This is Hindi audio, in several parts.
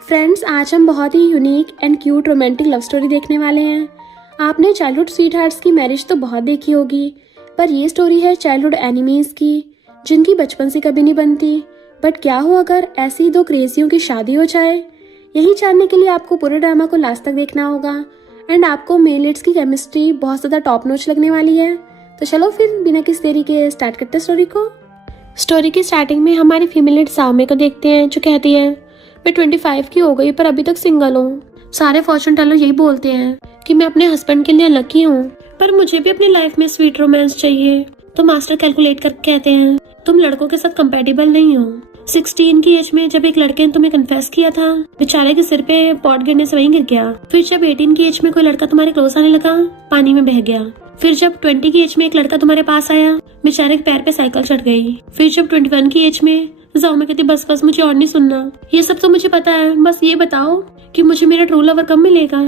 फ्रेंड्स, आज हम बहुत ही unique and cute romantic love story देखने वाले हैं। आपने चाइल्डहुड स्वीट हार्ट्स की मैरिज तो बहुत देखी होगी, पर ये स्टोरी है चाइल्डहुड एनिमीज की, जिनकी बचपन से कभी नहीं बनती। बट क्या हो अगर ऐसी दो क्रेजियों की शादी हो जाए? यही जानने के लिए आपको पूरे ड्रामा को लास्ट तक देखना होगा एंड आपको मेल लीड्स की केमिस्ट्री बहुत ज़्यादा टॉप नॉच लगने वाली है। तो चलो फिर बिना किसी देरी के स्टार्ट करते हैं स्टोरी को। स्टोरी की स्टार्टिंग में हमारी फीमेल लीड साओमे को देखते हैं, जो कहती है मैं 25 की हो गई पर अभी तक सिंगल हूँ। सारे फॉर्चून टेलर यही बोलते हैं कि मैं अपने हस्बैंड के लिए लकी हूँ, पर मुझे भी अपनी लाइफ में स्वीट रोमांस चाहिए। तो मास्टर कैलकुलेट करके कहते हैं तुम लड़कों के साथ कंपेटेबल नहीं हो। 16 की एज में जब एक लड़के ने तुम्हें कन्फेस किया था, बेचारे के सिर पे पॉट गिरने से वहीं गिर गया। फिर जब 18 की एज में कोई लड़का तुम्हारे क्लोज आने लगा, पानी में बह गया। फिर जब 20 की एज में एक लड़का तुम्हारे पास आया, बेचारे के पैर पे साइकिल चढ़ गई। फिर जब 21 की एज में जाओ कहती बस बस मुझे और नहीं सुनना, ये सब तो मुझे पता है, बस ये बताओ कि मुझे मेरा ट्रू लवर कब मिलेगा।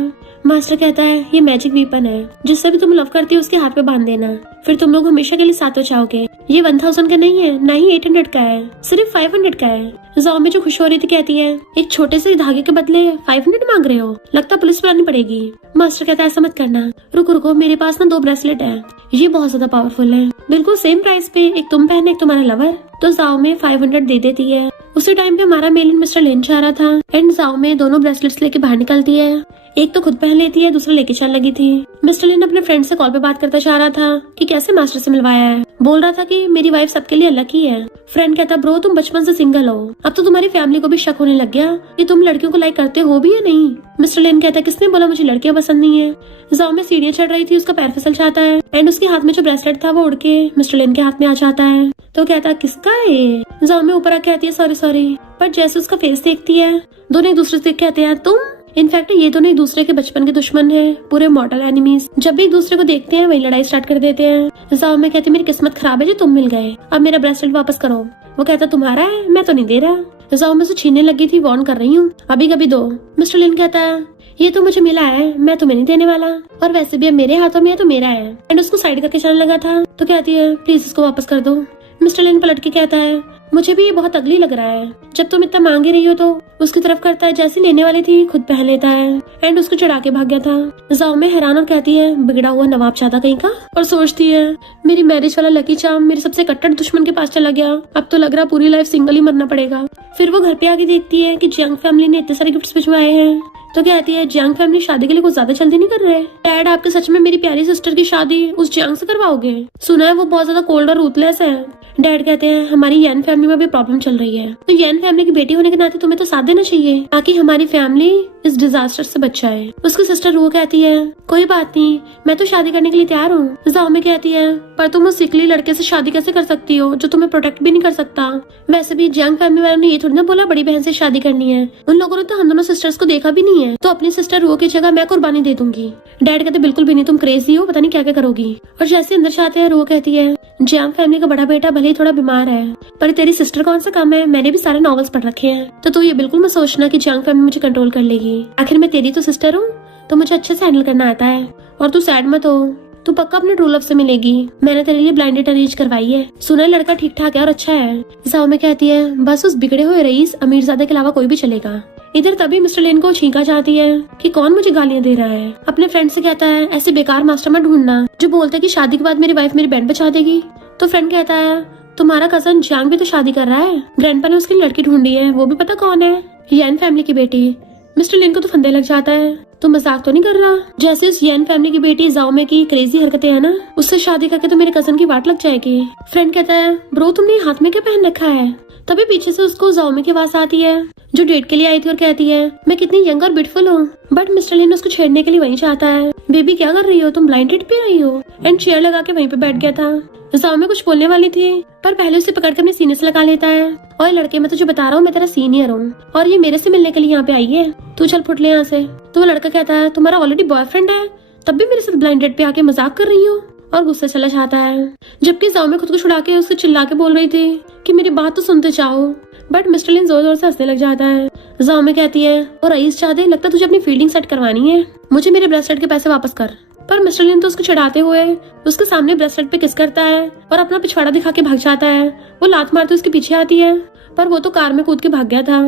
मास्टर कहता है ये मैजिक वीपन है, जिससे भी तुम लव करती हो उसके हाथ पे बांध देना, फिर तुम लोग हमेशा के लिए साथ हो जाओगे। ये 1000 का नहीं है, ना ही 800 का है, सिर्फ 500 का है। जाओ में जो खुश हो रही थी कहती है एक छोटे से धागे के बदले 500 मांग रहे हो, लगता पुलिस बुलानी पड़ेगी। मास्टर कहता है ऐसा मत करना, रुको रुको, मेरे पास ना 2 ब्रेसलेट है, ये बहुत ज्यादा पावरफुल है, बिल्कुल सेम प्राइस पे, एक तुम पहने एक तुम्हारा लवर। तो जाओ में 500 दे देती है। उसी टाइम पे हमारा मेल मिस्टर लेन जा रहा था एंड जाओ में दोनों ब्रेसलेट्स लेके बाहर निकलती है। एक तो खुद पहन लेती है, दूसरा लेके चल लगी थी। मिस्टर लेन अपने फ्रेंड से कॉल पे बात करता जा रहा था कि कैसे मास्टर से मिलवाया है। बोल रहा था कि मेरी वाइफ सबके लिए अलग ही है। फ्रेंड कहता ब्रो तुम बचपन से सिंगल हो, अब तो तुम्हारी फैमिली को भी शक होने लग गया कि तुम लड़कियों को लाइक करते हो भी या नहीं। मिस्टर लेन कहता किसने बोला मुझे लड़कियां पसंद नहीं है। जाओ में सीढ़ियां चढ़ रही थी, उसका पैर फिसल जाता है एंड उसके हाथ में जो ब्रेसलेट था वो उड़ के मिस्टर लेन के हाथ में आ जाता है। तो कहता किसका है ये? जाओ में ऊपर आके कहती है सॉरी सॉरी, पर जैसे उसका फेस देखती है दोनों एक दूसरे से कहते हैं तुम। इनफैक्ट ये दोनों एक दूसरे के बचपन के दुश्मन हैं, पूरे मॉर्टल एनिमीज। जब भी एक दूसरे को देखते हैं वही लड़ाई स्टार्ट कर देते हैं। जाओ में कहती मेरी किस्मत खराब है जो तुम मिल गए, अब मेरा ब्रेसलेट वापस करो। वो कहता तुम्हारा है, मैं तो नहीं दे रहा। जाओ में से छीनने लगी थी, वार्न कर रही हूँ, अभी कभी दो। मिस्टर लिन कहता है ये तो मुझे मिला है, मैं तुम्हें नहीं देने वाला, और वैसे भी अब मेरे हाथों में है तो मेरा है। एंड उसको साइड करके चलने लगा था। तो कहती है प्लीज इसको वापस कर दो। मिस्टर लिन पलट के कहता है मुझे भी ये बहुत अगली लग रहा है, जब तुम इतना मांग रही हो। तो उसकी तरफ करता है, जैसे लेने वाली थी खुद पहन लेता है एंड उसको चढ़ा के भाग गया था। जाओ में हैरान और कहती है बिगड़ा हुआ नवाब चाहता कहीं का, और सोचती है मेरी मैरिज वाला लकी चार्म मेरे सबसे कट्टर दुश्मन के पास चला गया, अब तो लग रहा पूरी लाइफ सिंगल ही मरना पड़ेगा। फिर वो घर पे आके देखती है कि जियांग फैमिली ने इतने सारे गिफ्ट्स भिजवाए हैं। तो कहती है जियांग फैमिली शादी के लिए कुछ ज्यादा जल्दी नहीं कर रहे। डैड आपके सच में मेरी प्यारी सिस्टर की शादी उस जियांग से करवाओगे? सुना है वो बहुत ज्यादा कोल्ड और रूथलेस है। डैड कहते हैं हमारी येन फैमिली में भी प्रॉब्लम चल रही है, तो येन फैमिली की बेटी होने के नाते तुम्हें तो साथ देना चाहिए ताकि हमारी फैमिली इस डिजास्टर से बच जाए। उसकी सिस्टर रू कहती है कोई बात नहीं, मैं तो शादी करने के लिए तैयार हूँ। जाओ में कहती है पर तुम उस सिकली लड़के से शादी कैसे कर सकती हो जो तुम्हें प्रोटेक्ट भी नहीं कर सकता? वैसे भी जियांग फैमिली वालों ने ये थोड़ी ना बोला बड़ी बहन से शादी करनी है, उन लोगों ने तो हम दोनों सिस्टर्स को देखा भी नहीं है, तो अपनी सिस्टर रू की जगह मैं कुर्बानी दे दूंगी। डैड कहते बिल्कुल भी नहीं, तुम क्रेजी हो, पता नहीं क्या क्या करोगी। और जैसे अंदर जाते हैं रू कहती है जियांग फैमिली का बड़ा बेटा भले ही थोड़ा बीमार है, पर तेरी सिस्टर कौन सा कम है, मैंने भी सारे नॉवेल्स पढ़ रखे हैं, तो तू ये बिल्कुल मत सोचना कि जियांग फैमिली मुझे कंट्रोल कर लेगी। आखिर मैं तेरी तो सिस्टर हूँ, तो मुझे अच्छे से हैंडल करना आता है। और तू सैड मत हो, तू पक्का अपने ट्रू लव से मिलेगी, मैंने तेरे लिए ब्लाइंड डेट अरेंज करवाई है, सुना है लड़का ठीक ठाक है और अच्छा है। जाओ में कहती है बस उस बिगड़े हुए रईस अमीरजादे के अलावा कोई भी चलेगा। इधर तभी मिस्टर लेन को छींका जाती है कि कौन मुझे गालियां दे रहा है। अपने फ्रेंड से कहता है ऐसे बेकार मास्टर मत ढूंढना जो बोलते कि शादी के बाद मेरी वाइफ मेरी बैंड बचा देगी। तो फ्रेंड कहता है तुम्हारा कजन जियांग भी तो शादी कर रहा है, ग्रैंडपा ने उसके लिए लड़की ढूंढी है, वो भी पता कौन है, येन फैमिली की बेटी। मिस्टर लिन को तो फंदे लग जाता है, तो मजाक तो नहीं कर रहा? जैसे उस येन फैमिली की बेटी जाओ में की क्रेजी हरकतें है ना, उससे शादी करके तो मेरे कजन की वाट लग जाएगी। फ्रेंड कहता है ब्रो तुमने हाथ में क्या पहन रखा है? तभी पीछे से उसको जाओ में की आवाज आती है जो डेट के लिए आई थी और कहती है मैं कितनी यंग और ब्यूटीफुल हूँ। बट मिस्टर लिन उसको छेड़ने के लिए वहीं चाहता है। बेबी क्या कर रही हो, तुम ब्लाइंड डेट पे आई हो? एंड चेयर लगा के वहीं पे बैठ गया था। जाओ में कुछ बोलने वाली थी, पर पहले उसे पकड़ कर अपने सीने से लगा लेता है। और लड़के मैं तुझे बता रहा हूँ मैं तेरा सीनियर हूँ और ये मेरे से मिलने के लिए यहाँ पे आई है, तू चल फुट ले यहाँ से। तो वो लड़का कहता है तुम्हारा ऑलरेडी बॉयफ्रेंड है, तब भी मेरे साथ ब्लाइंड डेट पे आके मजाक कर रही हो, और गुस्से चला जाता है। जबकि जाओ में खुद को छुड़ा के उससे चिल्ला के बोल रही थी कि मेरी बात तो सुनते जाओ, बट मिस्टर लिन जोर जोर से हंसने लग जाता है। जाओ में कहती है और रईस चाहते लगता तुझे अपनी फील्डिंग सेट करवानी है, मुझे मेरे ब्रेसलेट के पैसे वापस कर। पर मिस्टर लिन तो उसको चिढ़ाते हुए उसके सामने ब्रेसलेट पे किस करता है और अपना पिछवाड़ा दिखा के भाग जाता है। वो लात मारते उसके पीछे आती है, पर वो तो कार में कूद के भाग गया था।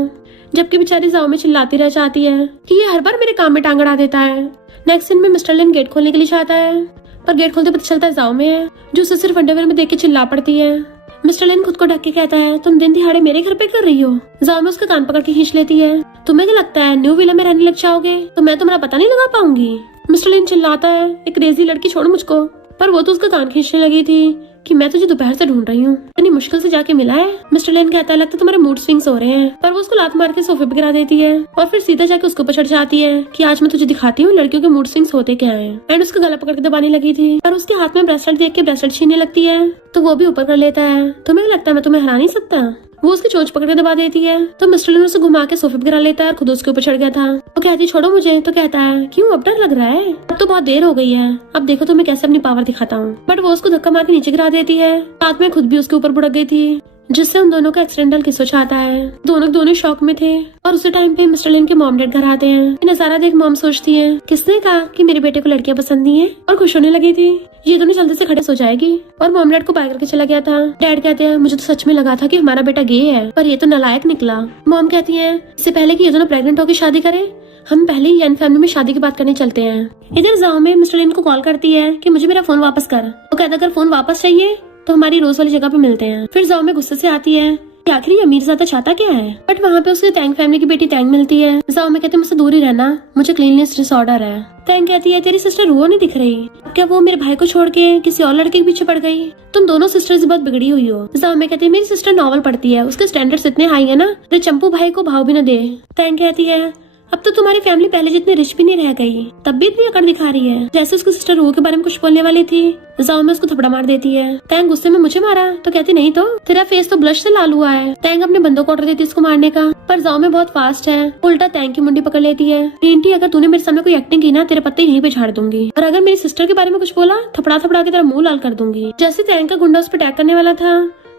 जबकि बेचारी जाओ में चिल्लाती रह जाती है कि ये हर बार मेरे काम में टांग अड़ा देता है। नेक्स्ट सीन में मिस्टर लिन गेट खोलने के लिए चाहता है, पर गेट खोलते पता चलता है जाओ में है, जो उसे सिर्फ अंडरवेयर में देख के चिल्ला पड़ती है। मिस्टर लिन खुद को ढक के कहता है, तुम दिन दिहाड़े मेरे घर पे कर रही हो। जाओ में उसका कान पकड़ के खींच लेती है, तुम्हें क्या लगता है न्यू विला में रहने लग जाओगे तो मैं तुम्हारा पता नहीं लगा पाऊंगी। मिस्टर लिन चिल्लाता है, एक क्रेजी लड़की छोड़ मुझको, पर वो तो उसका कान खींचने लगी थी कि मैं तुझे दोपहर से ढूंढ रही हूँ, इतनी मुश्किल से जाके मिला है। मिस्टर लेन कहता है, लगता तुम्हारे मूड स्विंग्स हो रहे हैं, पर वो उसको लात मार के सोफे पे गिरा देती है और फिर सीधा जाके उसके ऊपर चढ़ जाती है कि आज मैं तुझे दिखाती हूँ लड़कियों के मूड स्विंग्स होते क्या हैं। एंड उसका गला पकड़ के दबाने लगी थी, पर उसके हाथ में ब्रेसलेट देख के ब्रेसलेट छीनने लगती है तो वो भी ऊपर कर लेता है। तुम्हें लगता है मैं तुम्हें हरा नहीं सकता। वो उसकी चोंच पकड़ के दबा देती है तो मिस्टर लिन उसे घुमा के सोफे पे गिरा लेता है और खुद उसके ऊपर चढ़ गया था। वो कहती छोड़ो मुझे, तो कहता है क्यों अब डर लग रहा है, अब तो बहुत देर हो गई है, अब देखो तो मैं कैसे अपनी पावर दिखाता हूँ। बट वो उसको धक्का मार के नीचे गिरा देती है, साथ में खुद भी उसके ऊपर बुड़क गई थी, जिससे उन दोनों का एक्सीडेंटल किस हो जाता है। दोनों शौक में थे और उसी टाइम पे मिस्टर लिन के मॉम डैड घर आते हैं। ये नजारा देख मॉम सोचती है, किसने कहा कि मेरे बेटे को लड़कियां पसंद नहीं है, और खुश होने लगी थी ये दोनों जल्दी से खड़े सो जाएगी। और मॉम डैड को बाय करके चला गया था। डैड कहते हैं, मुझे तो सच में लगा था कि हमारा बेटा गे है, पर ये तो नालायक निकला। मॉम कहती है, इससे पहले कि ये दोनों प्रेग्नेंट होकर शादी करें, हम पहले ही यन फैमिली में शादी की बात करने चलते हैं। इधर जाओ में मिस्टर लिन को कॉल करती है कि मुझे मेरा फोन वापस कर। वो कहता अगर फोन वापस चाहिए तो हमारी रोज वाली जगह पे मिलते हैं। फिर जाओ में गुस्से से आती है कि आखिर ये अमीरजादा चाहता क्या है। बट वहाँ पे उसके तैंग फैमिली की बेटी तैंग मिलती है। जाओ में कहते मुझसे दूर ही रहना, मुझे क्लीननेस डिसऑर्डर है। तैंग कहती है, तेरी सिस्टर रुओ नहीं दिख रही, क्या वो मेरे भाई को छोड़ के किसी और लड़के के पीछे पड़ गई? तुम दोनों सिस्टर्स बहुत बिगड़ी हुई हो। जाओ में कहती है, मेरी सिस्टर नॉवल पढ़ती है, उसके स्टैंडर्ड्स इतने हाई है ना, तेरे चंपू भाई को भाव भी न दे। तैंग कहती है, अब तो तुम्हारी फैमिली पहले जितनी रिच भी नहीं रह गई, तब भी इतनी अकड़ दिखा रही है। जैसे उसकी सिस्टर रूह के बारे में कुछ बोलने वाली थी, जाओ में उसको थपड़ा मार देती है। तैंग गुस्से में, मुझे मारा? तो कहती नहीं तो, तेरा फेस तो ब्लश से लाल हुआ है। तैंग अपने बंदों को ऑर्डर देती है इसको मारने का, पर जाओ में बहुत फास्ट है, उल्टा तैंग की मुंडी पकड़ लेती है। टींटी, अगर तूने मेरे सामने कोई एक्टिंग की ना, तेरे पत्ते यहीं पे झाड़ दूंगी, और अगर मेरी सिस्टर के बारे में कुछ बोला, थपड़ा थपड़ा के तेरा मुंह लाल कर दूंगी। जैसे तैंग का गुंडा उस पर अटैक करने वाला था,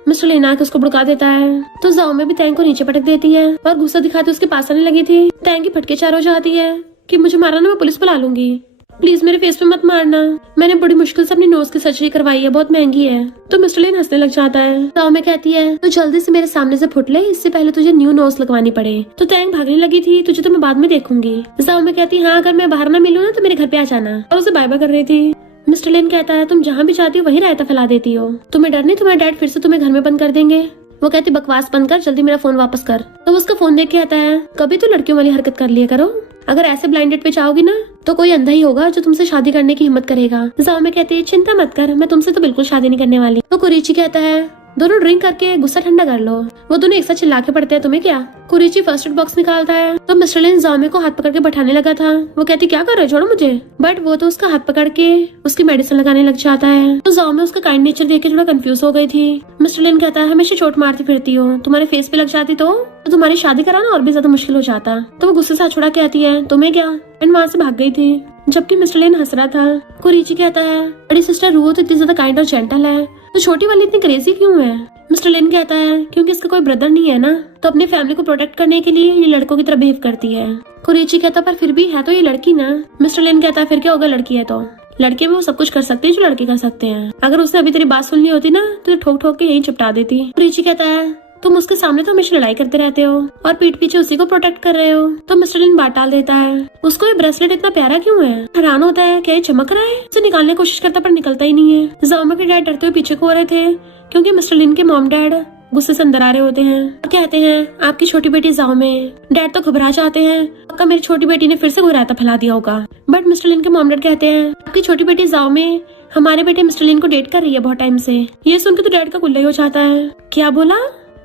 मिस्टर लेना के उसको भड़का देता है, तो जाओ में भी तैंग को नीचे पटक देती है और गुस्सा दिखाते उसके पास आने लगी थी। तैंग की फटके चार हो जाती है कि मुझे मारा ना, मैं पुलिस बुला लूंगी, प्लीज मेरे फेस पे मत मारना, मैंने बड़ी मुश्किल से अपनी नोज की सर्जरी करवाई है, बहुत महंगी है। तो मिस्टर लेन हंसने लग जाता है। जाओ में कहती है, तो जल्दी से मेरे सामने से फुट ले, इससे पहले तुझे न्यू नोज लगवानी पड़े। तो तैंग भागने लगी थी, तुझे तो मैं बाद में देखूंगी। जाओ में कहती है, हाँ अगर मैं बाहर ना मिलूँ ना तो मेरे घर पे आ जाना, और उसे बाय बाय कर रही थी। मिस्टर लेन कहता है, तुम जहाँ भी चाहती हो वहीं रायता फैला देती हो, तुम्हें डर नहीं तुम्हारे डैड फिर से तुम्हें घर में बंद कर देंगे? वो कहती, बकवास बंद कर, जल्दी मेरा फोन वापस कर। तो वो उसका फोन देख के आता है, कभी तो लड़कियों वाली हरकत कर लिया करो, अगर ऐसे ब्लाइंड डेट पे जाओगी ना तो कोई अंधा ही होगा जो तुमसे शादी करने की हिम्मत करेगा। जाओ में कहती है, चिंता मत कर, मैं तुमसे तो बिल्कुल शादी नहीं करने वाली। तो कुरीची कहता है, दोनों ड्रिंक करके गुस्सा ठंडा कर लो। वो दोनों एक साथ चिल्ला के पड़ते हैं, तुम्हें क्या? कुरीची फर्स्ट एड बॉक्स निकालता है तो मिस्टर लेन जामे को हाथ पकड़ के बैठाने लगा था। वो कहती, क्या कर रहे हो, छोड़ो मुझे। बट वो तो उसका हाथ पकड़ के उसकी मेडिसिन लगाने लग जाता है। तो जामे उसका काइंड नेचर देख के थोड़ा कंफ्यूज हो गई थी। मिस्टर लेन कहता है, हमेशा चोट मारती फिरती हो, तुम्हारे फेस पे लग जाती तो तुम्हारी शादी कराना और भी ज्यादा मुश्किल हो जाता। तो वो गुस्से से हाथ छुड़ा के आती है, तुम्हें क्या, एंड वहाँ से भाग गई थी। जबकि मिस्टर लेन हंस रहा था। कुरीची कहता है, बड़ी सिस्टर रूह तो इतनी ज्यादा काइंड और जेंटल है, तो छोटी वाली इतनी क्रेजी क्यों है? मिस्टर लिन कहता है, क्योंकि इसका कोई ब्रदर नहीं है ना, तो अपनी फैमिली को प्रोटेक्ट करने के लिए ये लड़कों की तरह बिहेव करती है। कुरीची कहता, पर फिर भी है तो ये लड़की ना। मिस्टर लिन कहता है, फिर क्या होगा, लड़की है तो लड़के में वो सब कुछ कर सकती है जो लड़के कर सकते हैं। अगर उसने अभी तेरी बात सुननी होती ना तो ठोक ठोक के यहीं चिपटा देती। कुरीची कहता है, तुम उसके सामने तो हमेशा लड़ाई करते रहते हो और पीठ पीछे उसी को प्रोटेक्ट कर रहे हो। तो मिस्टर लिन बात टाल देता है, उसको ये ब्रेसलेट इतना प्यारा क्यों है? हैरान होता है, क्या ये चमक रहा है? उसे निकालने की कोशिश करता पर निकलता ही नहीं है। जामा के डैड डरते हुए पीछे को हो रहे थे क्योंकि मिस्टर लिन के मॉम डैड गुस्से से अंदर आ रहे होते हैं और कहते हैं, आपकी छोटी बेटी जाओ में। डैड तो घबरा जाते हैं, पक्का मेरी छोटी बेटी ने फिर से कोई रायता फैला दिया होगा। बट मिस्टर लिन के मॉम डैड कहते हैं, आपकी छोटी बेटी जाओ में हमारे बेटे मिस्टर लिन को डेट कर रही है बहुत टाइम से। ये सुनकर तो डैड का कुल्ला ही हो जाता है। क्या बोला?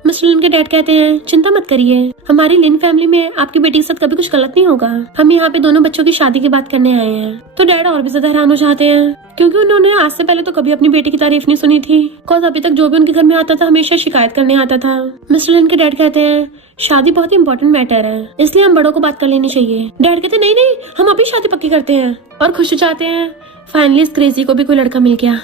मिस्टर लिन के डैड कहते हैं, चिंता मत करिए, हमारी लिन फैमिली में आपकी बेटी के साथ कभी कुछ गलत नहीं होगा, हम यहाँ पे दोनों बच्चों की शादी की बात करने आए हैं। तो डैड और भी ज्यादा हैरान हो जाते हैं क्योंकि उन्होंने आज से पहले तो कभी अपनी बेटी की तारीफ नहीं सुनी थी, बिकॉज़ अभी तक जो भी उनके घर में आता था हमेशा शिकायत करने आता था। मिस्टर लिन के डैड कहते हैं, शादी बहुत ही इंपॉर्टेंट मैटर है, इसलिए हम बड़ों को बात कर लेनी चाहिए। डैड कहते, नहीं नहीं, हम अभी शादी पक्की करते हैं, और खुश हो जाते हैं। फाइनली इस क्रेजी को भी कोई लड़का मिल गया।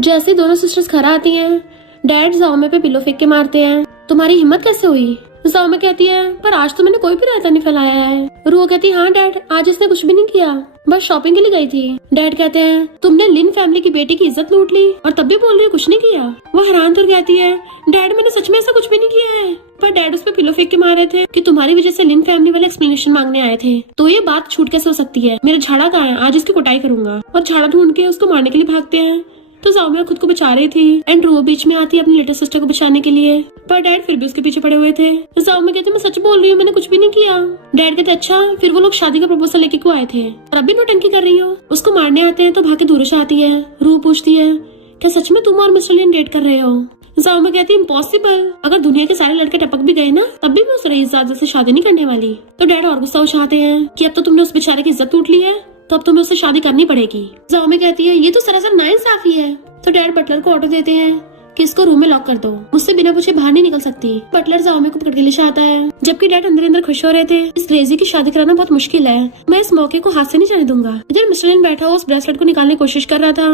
जैसे दोनों सिस्टर्स घर आती हैं, डैड जाओमे पे पिलो फेंक के मारते हैं, तुम्हारी हिम्मत कैसे हुई? जाओमे कहती है, पर आज तो मैंने कोई भी रायता नहीं फैलाया है। रूह कहती है, हाँ डैड, आज इसने कुछ भी नहीं किया, बस शॉपिंग के लिए गई थी। डैड कहते हैं, तुमने लिन फैमिली की बेटी की इज्जत लूट ली और तब भी बोल रही हो कुछ नहीं किया। वो हैरान तो कहती है, डैड मैंने सच में ऐसा कुछ भी नहीं किया है, पर डैड उस पर पिलो फेंक के मार रहे थे कि तुम्हारी वजह से लिन फैमिली वाले एक्सप्लेनेशन मांगने आए थे, तो ये बात छूट कैसे हो सकती है। मेरा झाड़ा कहाँ है, आज इसकी कुटाई करूंगा। और झाड़ा ढूंढ के उसको मारने के लिए भागते हैं। तो जाओमिया खुद को बचा रही थी एंड रो बीच में आती है अपनी लिटिल सिस्टर को बचाने के लिए, पर डैड फिर भी उसके पीछे पड़े हुए थे। जाओमिया कहते मैं सच बोल रही हूँ, मैंने कुछ भी नहीं किया। डैड कहते अच्छा, फिर वो लोग शादी का प्रपोजल लेके क्यों आए थे और अब भी नौटंकी कर रही हो। उसको मारने आते हैं तो भाग के दूर से आती है। रू पूछती है क्या सच में तुम और मिस्टर लिन डेट कर रहे हो। जाओमिया कहती इम्पॉसिबल, अगर दुनिया के सारे लड़के टपक भी गए ना तब भी मैं उस रईसजादा से शादी नहीं करने वाली। तो डैड और गुस्सा उछाते हैं कि अब तो तुमने उस बेचारे की इज्जत टूट ली है, तो अब तुम्हें उससे शादी करनी पड़ेगी। जाओमिया कहती है ये तो सरासर नाइंसाफी है। तो डैड बटलर को ऑर्डर देते हैं कि इसको रूम में लॉक कर दो, मुझसे बिना पूछे बाहर नहीं निकल सकती। बटलर जाओमिया को पकड़ के ले आता है, जबकि डैड अंदर अंदर खुश हो रहे थे। इस क्रेजी की शादी कराना बहुत मुश्किल है, मैं इस मौके को हाथ से नहीं जाने दूंगा। इधर मिस्टर लिन बैठा हुआ उस ब्रेसलेट को निकालने की कोशिश कर रहा था,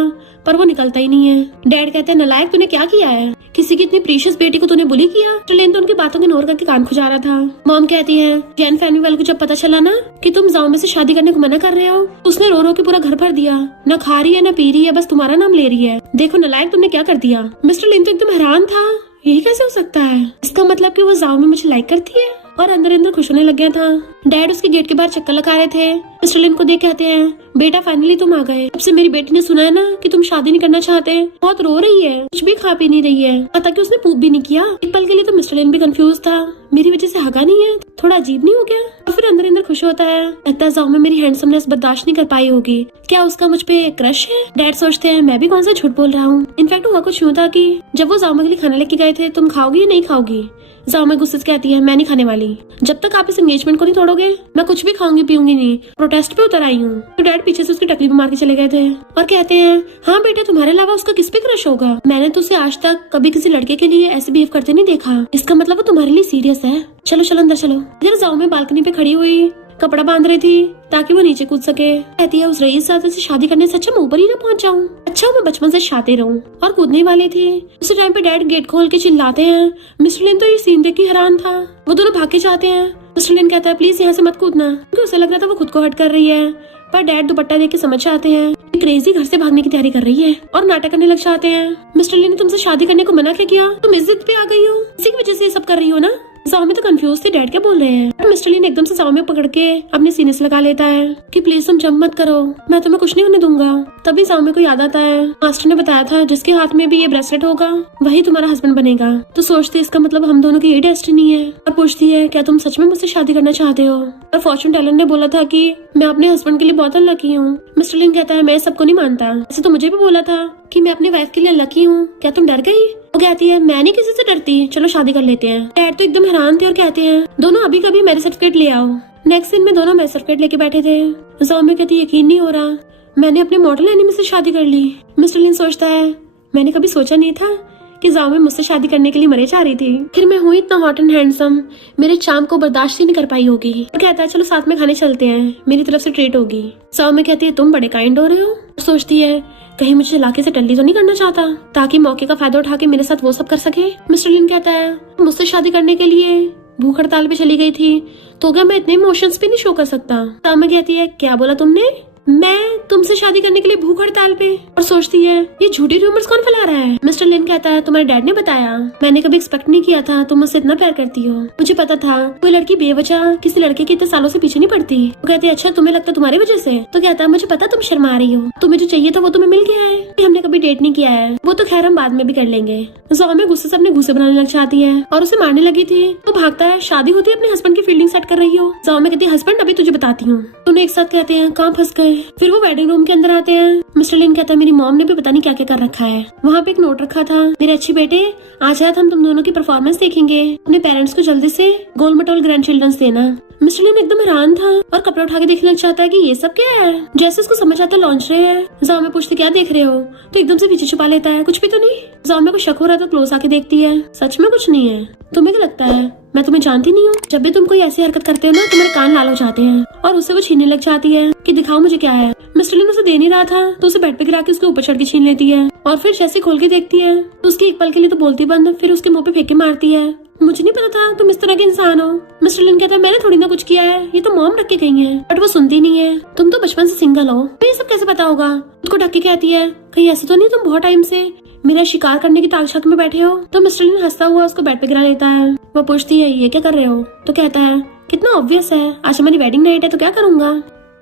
पर वो निकलता ही नहीं है। डैड कहते हैं नलायक, तूने क्या किया है, किसी की इतनी प्रीशियस बेटी को तूने बुली किया। मिस्टर लिन तो उनकी बातों के इग्नोर करके कान खुजा रहा था। मॉम कहती है जैन फैमिली वालों को जब पता चला ना कि तुम जाओमिया से शादी करने को मना कर रहे हो, उसने रो रो के पूरा घर भर दिया, न खा रही है न पी रही है, बस तुम्हारा नाम ले रही है। देखो नलायक, तुमने क्या कर दिया। मिस्टर लिन तो एकदम हैरान था, यही कैसे हो सकता है, इसका मतलब कि वो जाओमिया मुझे लाइक करती है, और अंदर अंदर खुश होने लग गया था। डैड उसके गेट के बाहर चक्कर लगा रहे थे। मिस्टर लिन को देख कहते हैं बेटा फाइनली तुम आ गए। अब से मेरी बेटी ने सुना है ना कि तुम शादी नहीं करना चाहते, बहुत रो रही है, कुछ भी खा पी नहीं रही है, पता कि उसने पूप भी नहीं किया। एक पल के लिए तो मिस्टर लिन भी कंफ्यूज था, मेरी वजह से हगा नहीं है, थोड़ा अजीब नहीं हो गया। और फिर अंदर अंदर खुश होता है, लगता है जाओमिया मेरी हैंडसमनेस बर्दाश्त नहीं कर पाई होगी, क्या उसका मुझ पे क्रश है। डैड सोचते हैं मैं भी कौन सा झूठ बोल रहा हूँ। इनफैक्ट हुआ कुछ यूँ था कि जब वो जाओमिया के लिए खाना लेके गए थे, तुम खाओगी या नहीं खाओगी। जाओमिया गुस्से से कहती है मैं नहीं खाने वाली, जब तक आप इस एंगेजमेंट को नहीं तोड़ोगे मैं कुछ भी खाऊंगी पीऊंगी नहीं, प्रोटेस्ट पे उतर आई हूँ। तो डैड पीछे से उसकी टकली पे मार के चले गए थे और कहते हैं हाँ बेटा, तुम्हारे अलावा उसका किस पे क्रश होगा, मैंने तो उसे आज तक कभी किसी लड़के के लिए ऐसे बिहेव करते नहीं देखा, इसका मतलब वो तुम्हारे लिए सीरियस है। चलो चलो अंदर चलो। इधर जाओमिया बालकनी पे खड़ी हुई कपड़ा बांध रही थी ताकि वो नीचे कूद सके। कहती है उस रईसजादा से शादी करने से अच्छा मैं ऊपर ही ना पहुंच जाऊं, अच्छा मैं बचपन से शाते रहूं। और कूदने वाली थी, उसी टाइम पे डैड गेट खोल के चिल्लाते हैं। मिस्टर लिन तो ये सीन देख के हैरान था, वो दोनों भाग के जाते हैं। मिस्टर लिन कहता है प्लीज यहाँ से मत कूदना, क्योंकि उसे लग रहा था वो खुद को हर्ट कर रही है, पर डैड दुपट्टा देख के समझ जाते हैं क्रेजी घर से भागने की तैयारी कर रही है और नाटक करने लग जाते हैं। मिस्टर लिन ने तुमसे शादी करने को मना क्या किया, तुम इज्जत पे आ गई हो, इसी की वजह से ये सब कर रही हो ना। जाओमिया तो कंफ्यूज थे डैड क्या बोल रहे हैं। मिस्टर लिन एकदम से जाओमिया पकड़ के अपने सीने से लगा लेता है कि प्लीज तुम जंप मत करो, मैं तुम्हें कुछ नहीं होने दूंगा। तभी जाओमिया को याद आता है मास्टर ने बताया था जिसके हाथ में भी ये ब्रेसलेट होगा वही तुम्हारा हस्बैंड बनेगा। तो सोचते इसका मतलब हम दोनों की ये डेस्टिनी है, और पूछती है क्या तुम सच में मुझसे शादी करना चाहते हो। और फॉर्चून टेलर ने बोला था कि मैं अपने हस्बैंड के लिए बहुत अनलकी हूँ। मिस्टर लिन कहता है मैं सबको नहीं मानता, ऐसे तो मुझे भी बोला था कि मैं अपनी वाइफ के लिए लकी हूँ, क्या तुम डर गई। वो कहती है मैं नहीं किसी से डरती, चलो शादी कर लेते हैं। डैड तो एकदम हैरान थे और कहते हैं दोनों अभी कभी मैरिज सर्टिफिकेट ले आओ। नेक्स्ट दिन में दोनों मैरिज सर्टिफिकेट लेके बैठे थे। जाओमिया कहती यकीन नहीं हो रहा, मैंने अपने मॉडल एनिमी से शादी कर ली। मिस्टर लिन सोचता है मैंने कभी सोचा नहीं था कि जाओमिया मुझसे शादी करने के लिए मरे जा रही थी, फिर मैं हूँ इतना हॉट एंड हैंडसम, मेरे चार्म को बर्दाश्त ही नहीं कर पाई होगी। और कहता है चलो साथ में खाने चलते हैं, मेरी तरफ से ट्रीट होगी। जाओमिया कहती है तुम बड़े काइंड हो रहे हो। सोचती है कहीं मुझे इलाके से टल्ली तो नहीं करना चाहता ताकि मौके का फायदा उठा के मेरे साथ वो सब कर सके। मिस्टर लिन कहता है मुझसे शादी करने के लिए भूख हड़ताल पे चली गई थी, तो क्या मैं इतने इमोशंस भी नहीं शो कर सकता। जाओमिया कहती है क्या बोला तुमने, मैं तुमसे शादी करने के लिए भूख हड़ताल पे। और सोचती है ये झूठी रूमर्स कौन फैला रहा है। मिस्टर लिन कहता है तुम्हारे डैड ने बताया, मैंने कभी एक्सपेक्ट नहीं किया था तुम मुझसे इतना प्यार करती हो, मुझे पता था कोई लड़की बेवजह किसी लड़के के इतने सालों से पीछे नहीं पड़ती। वो कहते हैं अच्छा तुम्हें लगता तुम्हारी वजह से। तो कहता है मुझे पता तुम शर्मा रही हो, तुम्हें जो चाहिए था वो तुम्हें मिल गया है, हमने कभी डेट नहीं किया है, वो तो खैर हम बाद में भी कर लेंगे। जाओमिया गुस्से से अपने घूंसे बनाने लग जाती है और उसे मारने लगी थी। तो भागता है शादी होती है अपने हस्बैंड की फील्डिंग सेट कर रही हो। जाओमिया कहती है हस्बैंड अभी तुझे बताती हूँ। दोनों एक साथ कहते हैं कहाँ फंस गए। फिर वो वेडिंग रूम के अंदर आते हैं। मिस्टर लिन कहता है मेरी मॉम ने भी पता नहीं क्या क्या कर रखा है। वहाँ पे एक नोट रखा था, मेरे अच्छे बेटे आज रात हम तुम दोनों की परफॉर्मेंस देखेंगे, अपने पेरेंट्स को जल्दी से गोल मटोल ग्रैंड चिल्ड्रंस देना। मिस्टर लिन एकदम हैरान था और कपड़ा उठा के देखने लग जाता है कि ये सब क्या है। जैसे उसको समझ आता है लॉन्च रहे हैं। जाओमिया पूछती क्या देख रहे हो, तो एकदम से पीछे छुपा लेता है कुछ भी तो नहीं। जाओमिया को शक हो रहा तो क्लोज आके देखती है, सच में कुछ नहीं है। तुम्हें क्या लगता है मैं तुम्हें जानती नहीं हूँ, जब भी तुम कोई ऐसी हरकत करते हो ना तो मेरे कान लाल हो जाते हैं। और उसे वो छीनने लग जाती है कि दिखाओ मुझे क्या है। मिस्टर लिन उसे दे नहीं रहा था तो उसे बेड पे गिरा के उसके ऊपर चढ़ के छीन लेती है और फिर जैसे खोल के देखती है तो उसकी एक पल के लिए तो बोलती बंद, फिर उसके मुंह पे फेंक के मारती है मुझे नहीं पता था तुम इस तरह के इंसान हो। मिस्टर लिन कहता है मैंने थोड़ी ना कुछ किया है, ये तो मॉम रख के गई है। बट वो सुनती नहीं है, तुम तो बचपन से सिंगल हो, तो ये सब कैसे पता होगा। खुद को ढक के कहती है कहीं ऐसे तो नहीं तुम बहुत टाइम से मेरा शिकार करने की ताक में बैठे हो? तो मिस्टर लिन हंसता हुआ उसको बेड पे गिरा लेता है। वो पूछती है ये क्या कर रहे हो? तो कहता है कितना ऑब्वियस है, आज हमारी वेडिंग नाइट है तो क्या करूंगा।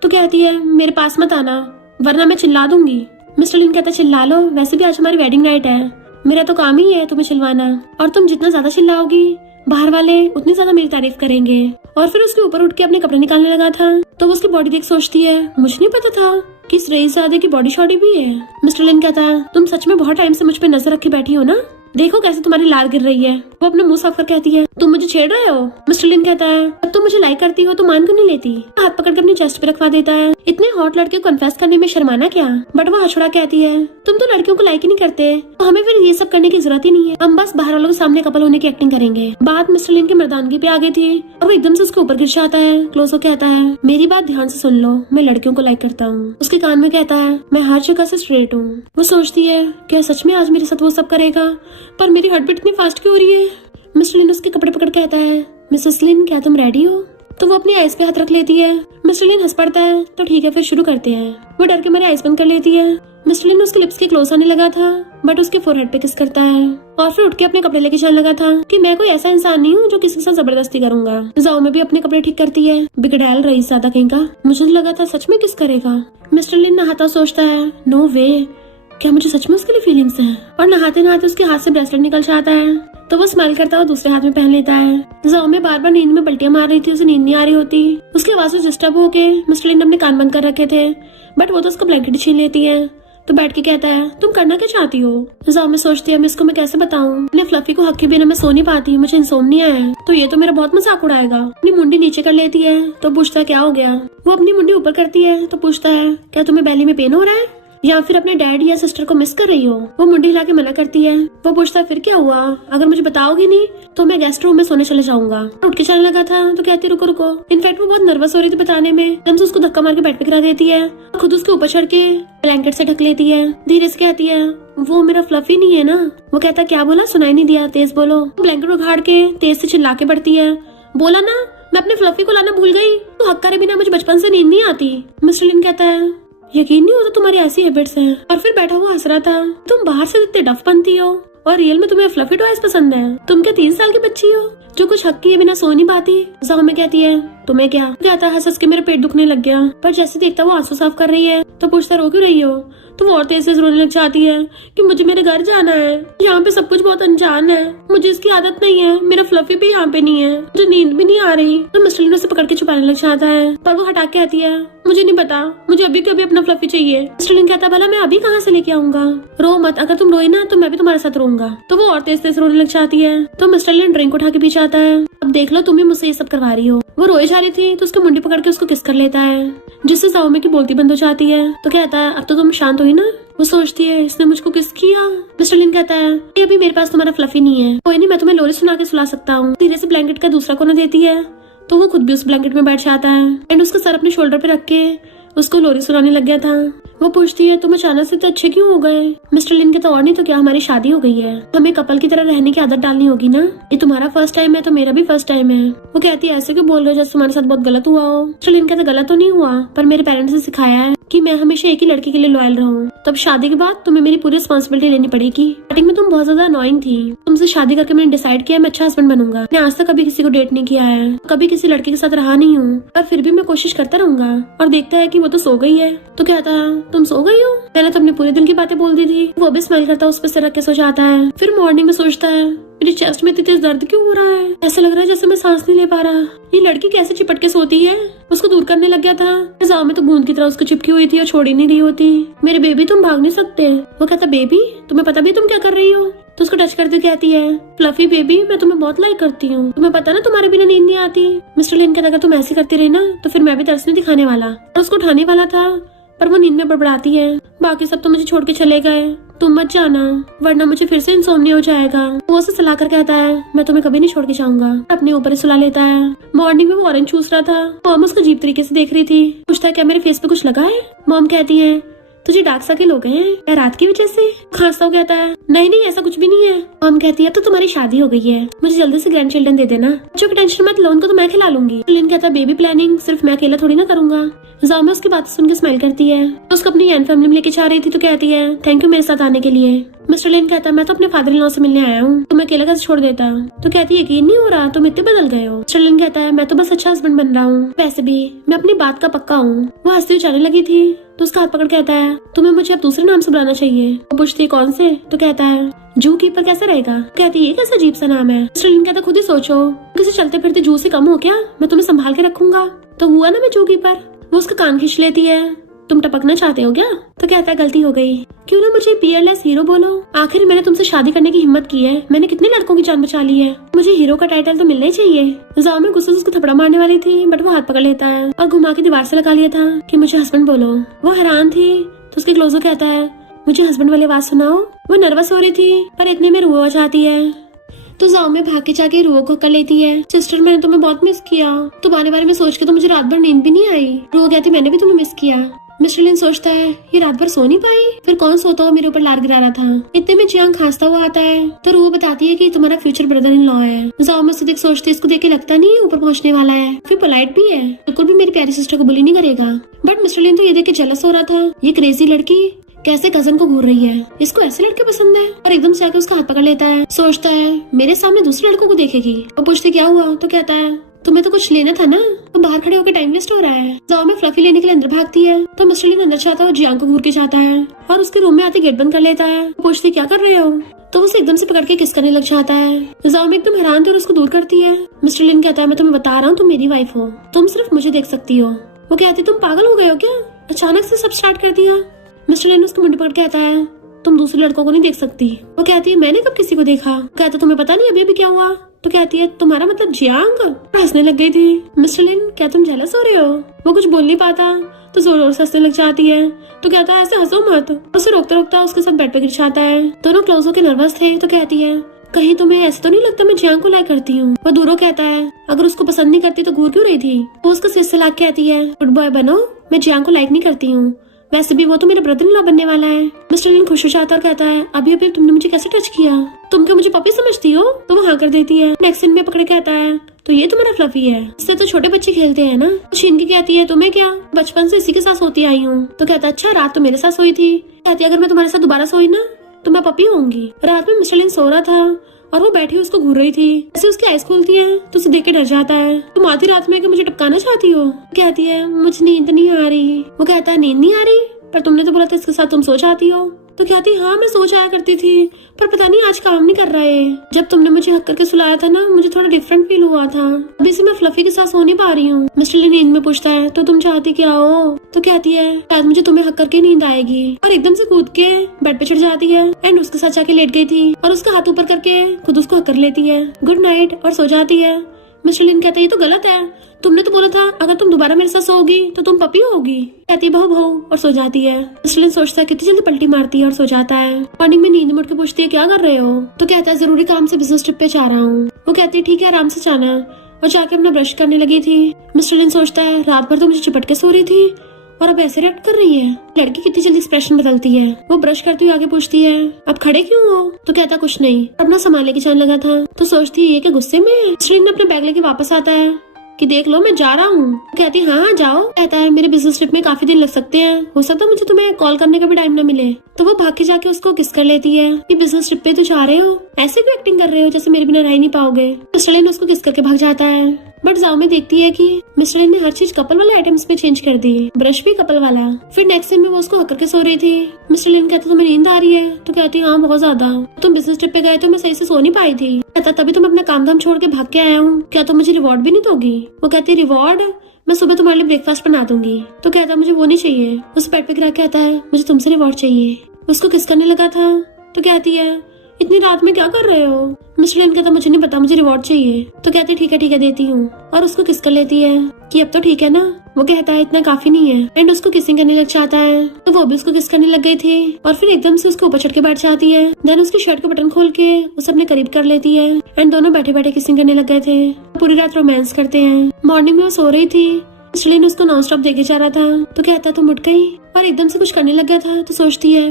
तो कहती है मेरे पास मत आना वरना मैं चिल्ला दूंगी। मिस्टर लिन कहता है चिल्ला लो, वैसे भी आज हमारी वेडिंग नाइट है, मेरा तो काम ही है तुम्हें चिल्लाना, और तुम जितना ज्यादा चिल्लाओगी बाहर वाले उतनी ज्यादा मेरी तारीफ करेंगे। और फिर उसके ऊपर उठ के अपने कपड़े निकालने लगा था। तो वो उसकी बॉडी देख सोचती है मुझे नहीं पता था कि इस रईसजादे की बॉडी शॉडी भी है। मिस्टर लिन कहता है तुम सच में बहुत टाइम से मुझ पे नजर रखे बैठी हो ना, देखो कैसे तुम्हारी लार गिर रही है। वो अपना मुंह साफ कर कहती है तुम मुझे छेड़ रहे हो। मिस्टर लिन कहता है अब तुम मुझे लाइक करती हो तो मान क्यों नहीं लेती। हाथ पकड़ कर अपनी चेस्ट पे रखवा देता है। इतने हॉट लड़के को कन्फेस करने में शर्माना क्या। बट वो हछड़ा कहती है तुम तो लड़कियों को लाइक ही नहीं करते तो हमें फिर ये सब करने की जरूरत ही नहीं है, हम बस बाहर वालों के सामने कपल होने की एक्टिंग करेंगे। बात मिस्टर लिन की मर्दानगी पे आ गई थी और वो एकदम से उसके ऊपर गिर जाता है। क्लोज हो कहता है मेरी बात ध्यान से सुन लो, मैं लड़कियों को लाइक करता हूँ। उसके कान में कहता है मैं हर जगह से स्ट्रेट हूँ। वो सोचती है क्या सच में आज मेरे साथ वो सब करेगा, पर मेरी हार्ट बीट इतनी फास्ट क्यों हो रही है। मिस्टर लिन उसके कपड़े पकड़ कहता है मिसेस लिन क्या तुम रेडी हो। तो वो अपनी आइज पे हाथ रख लेती है। मिस्टर लिन हंस पड़ता है तो ठीक है फिर शुरू करते हैं। वो डर के मारे आइज बंद कर लेती है। मिस्टर लिन उसके लिप्स के क्लोज आने लगा था बट उसके फोरहेड पे किस करता है और फिर उठ के अपने कपड़े लेके जाने लगा था कि मैं कोई ऐसा इंसान नहीं हूँ जो किसी के साथ जबरदस्ती करूंगा। जाओ में भी अपने कपड़े ठीक करती है। बिगड़ैल रईसजादा कहीं का, मुझे लगा था सच में किस करेगा। मिस्टर लिन नहाता सोचता है नो वे, क्या मुझे सच में उसके लिए फीलिंग्स हैं। और नहाते नहाते उसके हाथ से ब्रेसलेट निकल जाता है तो वो स्माइल करता हुआ दूसरे हाथ में पहन लेता है। जाओ में बार बार नींद में पलटियां मार रही थी, उसे नींद नहीं आ रही होती। उसकी आवाज से डिस्टर्ब होके मिस्टर लिन ने अपने कान बंद कर रखे थे बट वो तो उसको ब्लैंकेट छीन लेती है। तो बैठ के कहता है तुम करना क्या चाहती हो। जाओ में सोचती है मैं इसको मैं कैसे बताऊं, अपने फ्लफी को हक के बिना मैं सो नहीं पाती, मुझे इंसोम्निया है तो ये तो मेरा बहुत मजाक उड़ाएगा। अपनी मुंडी नीचे कर लेती है तो पूछता है क्या हो गया। वो अपनी मुंडी ऊपर करती है तो पूछता है क्या तुम्हें बेली में पेन हो रहा है या फिर अपने डैड या सिस्टर को मिस कर रही हो। वो मुंडी हिला के मना करती है। वो पूछता है फिर क्या हुआ, अगर मुझे बताओगी नहीं तो मैं गेस्ट रूम में सोने चले जाऊंगा। उठ के चलने लगा था तो कहती रुको रुको। इनफैक्ट वो बहुत नर्वस हो रही थी बताने में। एकदम से उसको धक्का मार के बेड पे गिरा देती है, खुद उसके ऊपर चढ़ के ब्लैंकेट से ढक लेती है। धीरे से कहती है वो मेरा फ्लफी नहीं है ना। वो कहता क्या बोला, सुनाई नहीं दिया, तेज बोलो। ब्लैंकेट उखाड़ के तेज से चिल्ला के बढ़ती है, बोला ना मैं अपने फ्लफी को लाना भूल गई, तो हक करे बिना मुझे बचपन से नींद नहीं आती। मिस्टर लिन कहता है यकीन नहीं होता तुम्हारी ऐसी हैबिट्स हैं। और फिर बैठा हुआ हंस रहा था, तुम बाहर से इतने डफ बनती हो और रियल में तुम्हें फ्लफी टॉयज पसंद है। तुम क्या 3 साल की बच्ची हो जो कुछ हक किए बिना सो नहीं पाती। जाओ में कहती है तुम्हें क्या कहता है, हंस के मेरा पेट दुखने लग गया। पर जैसे देखता वो आंसू साफ कर रही है तो पूछता रो क्यों रही हो। तो वो और तेज से रोने लग जाती है कि मुझे मेरे घर जाना है, यहाँ पे सब कुछ बहुत अनजान है, मुझे इसकी आदत नहीं है, मेरा फ्लफी भी यहाँ पे नहीं है, मुझे नींद भी नहीं आ रही। तो मिस्टर लिन उसे पकड़ के छुपाने लग जाता है पर वो हटा के आती है, मुझे नहीं पता, मुझे अभी कभी अपना फ्लफी चाहिए। मिस्टर लिन कहता भला मैं अभी कहाँ से लेके आऊंगा, रो मत, अगर तुम रोई ना तो मैं भी तुम्हारे साथ रोऊंगा। तो वो और तेज तेज रोने लग जाती है। तो मिस्टर लिन ड्रिंक उठा के पी जाता है, अब देख लो तुम ही मुझसे ये सब करवा रही हो। वो रोए जा रही थी तो उसकी मुंडी पकड़ के उसको किस कर लेता है जिससे जाओमे की बोलती बंद हो जाती है। तो कहता है अब तो तुम शांत हुई ना। वो सोचती है इसने मुझको किस किया। मिस्टर लिन कहता है ये अभी मेरे पास तुम्हारा फ्लफी नहीं है, कोई नहीं मैं तुम्हें लोरी सुना के सुला सकता हूँ। धीरे से ब्लैंकेट का दूसरा कोना देती है तो वो खुद भी उस ब्लैंकेट में बैठ जाता है एंड उसका सर अपने शोल्डर पे रख के उसको लोरी सुनाने लग गया था। वो पूछती है तुम अचानक से तो अच्छे क्यों हो गए। मिस्टर लिन कहता और नहीं तो क्या, हमारी शादी हो गई है, हमें कपल की तरह रहने की आदत डालनी होगी ना। ये तुम्हारा फर्स्ट टाइम है तो मेरा भी फर्स्ट टाइम है। वो कहती है ऐसे क्यों बोल रहे हो जैसे तुम्हारे साथ बहुत गलत हुआ हो। मिस्टर लिन कहता गलत तो नहीं हुआ पर मेरे पेरेंट्स ने सिखाया है कि मैं हमेशा एक ही लड़की के लिए लॉयल रहूं, तब शादी के बाद तुम्हें मेरी पूरी रिस्पॉन्सिबिलिटी लेनी पड़ेगी। स्टार्टिंग में तुम बहुत ज्यादा अनोइंग थी, तुमसे शादी करके मैंने डिसाइड किया मैं अच्छा हस्बैंड बनूंगा। मैं आज तक कभी किसी को डेट नहीं किया है, कभी किसी लड़के के साथ रहा नहीं हूँ, पर फिर भी मैं कोशिश करता रहूंगा। और देखता है कि वो तो सो गई है। तो कहता है तुम सो गई हो, मैंने तो अपने पूरे दिल की बातें बोल दी थी। वो भी स्माइल करता उस पर सिर रख के सो जाता है। फिर मॉर्निंग में सोचता है मेरी चेस्ट में इतनी तेज दर्द क्यों हो रहा है, ऐसा लग रहा है जैसे मैं सांस नहीं ले पा रहा। ये लड़की कैसे चिपट के सोती है। उसको दूर करने लग गया था। जाओ में तो बूंद की तरह उसको चिपकी हुई थी और छोड़ ही नहीं रही होती। मेरे बेबी तुम भाग नहीं सकते। वो कहता बेबी तुम्हें पता भी तुम क्या कर रही हो। तो उसको टच करते कहती है फ्लफी बेबी मैं तुम्हें बहुत लाइक करती हूँ, तुम्हें पता ना तुम्हारे बिना नींद नहीं आती। मिस्टर लिन कहता अगर तुम ऐसी करती रही ना तो फिर मैं भी तरस नहीं दिखाने वाला। और उसको उठाने वाला था पर वो नींद में बड़बड़ाती है बाकी सब तो मुझे छोड़ के चले गए, तुम मत जाना वरना मुझे फिर से इंसोम्निया हो जाएगा। वो उसे सलाह कर कहता है मैं तुम्हें कभी नहीं छोड़ के जाऊंगा। अपने ऊपर ही सुला लेता है। मॉर्निंग में वो ऑरेंज चूस रहा था। मॉम उसको अजीब तरीके से देख रही थी। पूछता है क्या मेरे फेस पे कुछ लगा है। मॉम कहती है तुझे डार्क सर्किल हो गए हैं या रात की वजह से? खांसता हुआ कहता है नहीं नहीं ऐसा कुछ भी नहीं है। मॉम कहती है अब तो तुम्हारी शादी हो गई है, मुझे जल्दी से ग्रैंड चिल्ड्रन दे देना, बच्चों की टेंशन मत लो, उनको तो मैं खिला लूंगी। लिन कहता है बेबी प्लानिंग सिर्फ मैं अकेला थोड़ी ना करूंगा। जाओ में उसकी बात सुन के स्माइल करती है। उसको अपनी एन फैमिली में लेके जा रही थी तो कहती है थैंक यू मेरे साथ आने के लिए। मिस्टर लिन कहता है मैं तो अपने फादर इन लॉ से मिलने आया हूँ, तुम्हें अकेला कैसे छोड़ देता? तो कहती है यकीन नहीं हो रहा, तुम इतने बदल गए हो। मिस्टर लिन कहता है मैं तो बस अच्छा हस्बैंड बन रहा हूँ, वैसे भी मैं अपनी बात का पक्का हूँ। वो हंसती हुई जाने लगी थी तो उसका हाथ पकड़ कहता है तुम्हें मुझे अब दूसरे नाम से बुलाना चाहिए। वो पूछती है कौन से? तो कहता है जू कीपर कैसे रहेगा? कहती है कैसा अजीब सा नाम है। मिस्टर लिन कहता खुद ही सोचो, किसी चलते फिरते जू से कम हो क्या? मैं तुम्हें संभाल के रखूंगा। तो हुआ ना मैं जू कीपर। वो उसका कान खींच लेती है तुम टपकना चाहते हो क्या? तो कहता है गलती हो गई, क्यों ना मुझे पीयरलेस हीरो बोलो, आखिर मैंने तुमसे शादी करने की हिम्मत की है, मैंने कितने लड़कों की जान बचा ली है, मुझे हीरो का टाइटल तो मिलना ही चाहिए। जाओ में गुस्से से उसको थपड़ा मारने वाली थी बट वो हाथ पकड़ लेता है और घुमा के दीवार से लगा लिया था कि मुझे हस्बैंड बोलो। वो हैरान थी तो उसके क्लोजर कहता है मुझे हस्बैंड वाली आवाज सुनाओ। वो नर्वस हो रही थी पर इतने में रुआ जाती है तो जाओ में भाग के जाके रुओ को कर लेती है सिस्टर मैंने तुम्हें बहुत मिस किया, तुम्हारे बारे में सोच के तो मुझे रात भर नींद भी नहीं आई। रुओ कहती मैंने भी तुम्हें मिस किया। मिस्टर लिन सोचता है ये रात भर सो नहीं पाई, फिर कौन सोता हुआ मेरे ऊपर लार गिरा रहा था। इतने में जियांग खांसता हुआ आता है तो रुओ बताती है कि तुम्हारा फ्यूचर ब्रदर इन लॉ है। जाओ में सिद्दीक सोचते इसको देख के लगता नहीं ऊपर पहुंचने वाला है, फिर पोलाइट भी है, बिल्कुल भी मेरी प्यारी सिस्टर को बुली नहीं करेगा। बट मिस्टर लिन तो ये देख के जेलस हो रहा था, ये क्रेजी लड़की कैसे कजन को घूर रही है, इसको ऐसे लड़के पसंद है। और एकदम से आके उसका हाथ पकड़ लेता है, सोचता है मेरे सामने दूसरे लड़कों को देखेगी। और पूछती क्या हुआ? तो कहता है तुम्हें तो कुछ लेना था ना, तुम बाहर खड़े होकर टाइम वेस्ट हो रहा है। जाओ में फ्लफी लेने के लिए अंदर भागती है तो मिस्टर लिन अंदर जाता है और जियांग को घूर के जाता है और उसके रूम में आते गेट बंद कर लेता है। पूछती क्या कर रहे हो? तो उसे एकदम से पकड़ के किस करने लग जाता है। जाओ में एकदम हैरान थी और उसको दूर करती है। मिस्टर लिन कहता है मैं तुम्हें बता रहा हूँ तुम मेरी वाइफ हो, तुम सिर्फ मुझे देख सकती हो। वो कहती तुम पागल हो गए हो क्या, अचानक से सब स्टार्ट कर दिया। मिस्टर लिन उसको मुंडी पकड़ के कहता है तुम दूसरे लड़कों को नहीं देख सकती। वो कहती है मैंने कब किसी को देखा? कहता तुम्हें पता नहीं अभी अभी क्या हुआ? तो कहती है तुम्हारा मतलब जियांग? हंसने लग गई थी। मिस्टर लिन क्या तुम जेलस हो रहे हो? वो कुछ बोल नहीं पाता तो जोर जोर से हंसने लग जाती है तो कहता है ऐसे हंसो मत। उसे रोकता रोकता उसके साथ बेड पे गिर जाता है। दोनों क्लोज होकर नर्वस थे तो कहती है कहीं तुम्हें ऐसे तो नहीं लगता मैं जियांग को लाइक करती हूँ? वो दूरों कहता है अगर उसको पसंद नहीं करती तो घूर क्यों रही थी? वो उसका सिर से लाके कहती है गुड बॉय बनो, मैं जियांग को लाइक नहीं करती हूँ, वैसे भी वो तो मेरे ब्रदर इन लॉ बनने वाला है। मिस्टर लिन खुश हो जाता और कहता है अभी अभी तुमने मुझे कैसे टच किया, तुम क्या मुझे पपी समझती हो? तो वो हाँ कर देती है। नेक्स्ट सीन में पकड़े कहता है तो ये तुम्हारा फ्लफी है, इससे तो छोटे बच्चे खेलते हैं ना। छीन की कहती है तुम्हें क्या, बचपन से इसी के साथ सोती आई हूँ। तो कहता अच्छा रात तो मेरे साथ सोई थी। कहती अगर मैं तुम्हारे साथ दोबारा सोई ना तो मैं पपी होंगी। रात में मिस्टर लिन सो रहा था और वो बैठी उसको घूर रही थी। ऐसे उसकी आइज खुलती है तो उसे देख के डर जाता है। तुम आधी रात में मुझे टपकाना चाहती हो? कहती है मुझे नींद नहीं आ रही। वो कहता है नींद नहीं आ रही पर तुमने तो बोला था इसके साथ तुम सो जाती हो। तो कहती हाँ मैं सो जाया करती थी पर पता नहीं आज काम नहीं कर रहा है, जब तुमने मुझे हक करके सुलाया था ना मुझे थोड़ा डिफरेंट फील हुआ था, अभी से मैं फ्लफी के साथ सो नहीं पा रही हूँ। मिस्टर लिन नींद में पूछता है तो तुम चाहती क्या हो? तो कहती है शायद मुझे तुम्हें हक करके नींद आएगी। और एकदम से कूद के बेड पे चढ़ जाती है एंड उसके साथ जाके लेट गई थी और उसका हाथ ऊपर करके खुद उसको हक कर लेती है गुड नाइट और सो जाती है। मिस्टर लिन कहता है ये तो गलत है, तुमने तो बोला था अगर तुम दोबारा मेरे साथ सोओगी तो तुम पपी होगी। कहती बहु बहु और सो जाती है। मिस्टर लिन सोचता है कितनी जल्दी पलटी मारती है और सो जाता है। मॉर्निंग में नींद में उठ के पूछती है क्या कर रहे हो? तो कहता है जरूरी काम से बिजनेस ट्रिप पे जा रहा हूँ। वो कहती है ठीक है आराम से जाना और जाके अपना ब्रश करने लगी थी। मिस्टर लिन सोचता है रात भर तो मुझे चिपट के सो रही थी और अब ऐसे रिएक्ट कर रही है, लड़की कितनी जल्दी एक्सप्रेशन बदलती है। वो ब्रश करती हुई आगे पूछती है अब खड़े क्यों हो? तो कहता कुछ नहीं, अपना सामान लेके जाने लगा था। तो सोचती है ये कि गुस्से में है। मिस्टर लिन अपने बैग लेके वापस आता है कि देख लो मैं जा रहा हूँ। कहती हाँ हाँ जाओ। कहता है मेरे बिजनेस ट्रिप में काफी दिन लग सकते हैं, हो सकता है मुझे तुम्हें कॉल करने का भी टाइम न मिले। तो वो भाग के जाके उसको किस कर लेती है कि बिजनेस ट्रिप पे तो जा रहे हो, ऐसे क्यों एक्टिंग कर रहे हो जैसे मेरे बिना रह नहीं पाओगे। मिस्टर लिन उसको किस करके भाग जाता है बट जाओ में देखती है कि मिस्टर लिन ने हर चीज कपल वाले आइटम्स पे चेंज कर दी, ब्रश भी कपल वाला। फिर नेक्स्ट सीन में वो उसको हक करके सो रही थी। मिस्टर लिन कहता तुम्हें नींद आ रही है? तो कहती हाँ बहुत ज्यादा, तुम बिजनेस ट्रिप पे गए तो मैं सही से सो नहीं पाई थी। कहता तभी तुम अपना काम धाम छोड़ के भाग के आया हूँ, क्या तुम मुझे रिवॉर्ड भी नहीं दोगी? वो कहती रिवॉर्ड, मैं सुबह तुम्हारे लिए ब्रेकफास्ट बना दूंगी। तो कहता मुझे वो नहीं चाहिए। उस बेड पे गिरा के कहता है मुझे तुमसे रिवॉर्ड चाहिए। उसको किस करने लगा था तो कहती है इतनी रात में क्या कर रहे हो? मिस्टर लिन कहता मुझे नहीं पता, मुझे रिवॉर्ड चाहिए। तो कहती ठीक है देती हूँ और उसको किस कर लेती है कि अब तो ठीक है ना। वो कहता है इतना काफी नहीं है एंड उसको किसिंग करने लग जाता है। तो वो भी उसको किस करने लग गई थी और फिर एकदम से उसके ऊपर चढ़ के बैठ जाती है। देन उसकी शर्ट का बटन खोल के उसे अपने करीब कर लेती है एंड दोनों बैठे बैठे किसिंग करने लग गए थे। पूरी रात रोमांस करते हैं। मॉर्निंग में वो सो रही थी, मिस्टर लिन उसको नॉन स्टॉप देखे जा रहा था। तो कहता तुम उठ गई और एकदम से कुछ करने लग गया था। तो सोचती है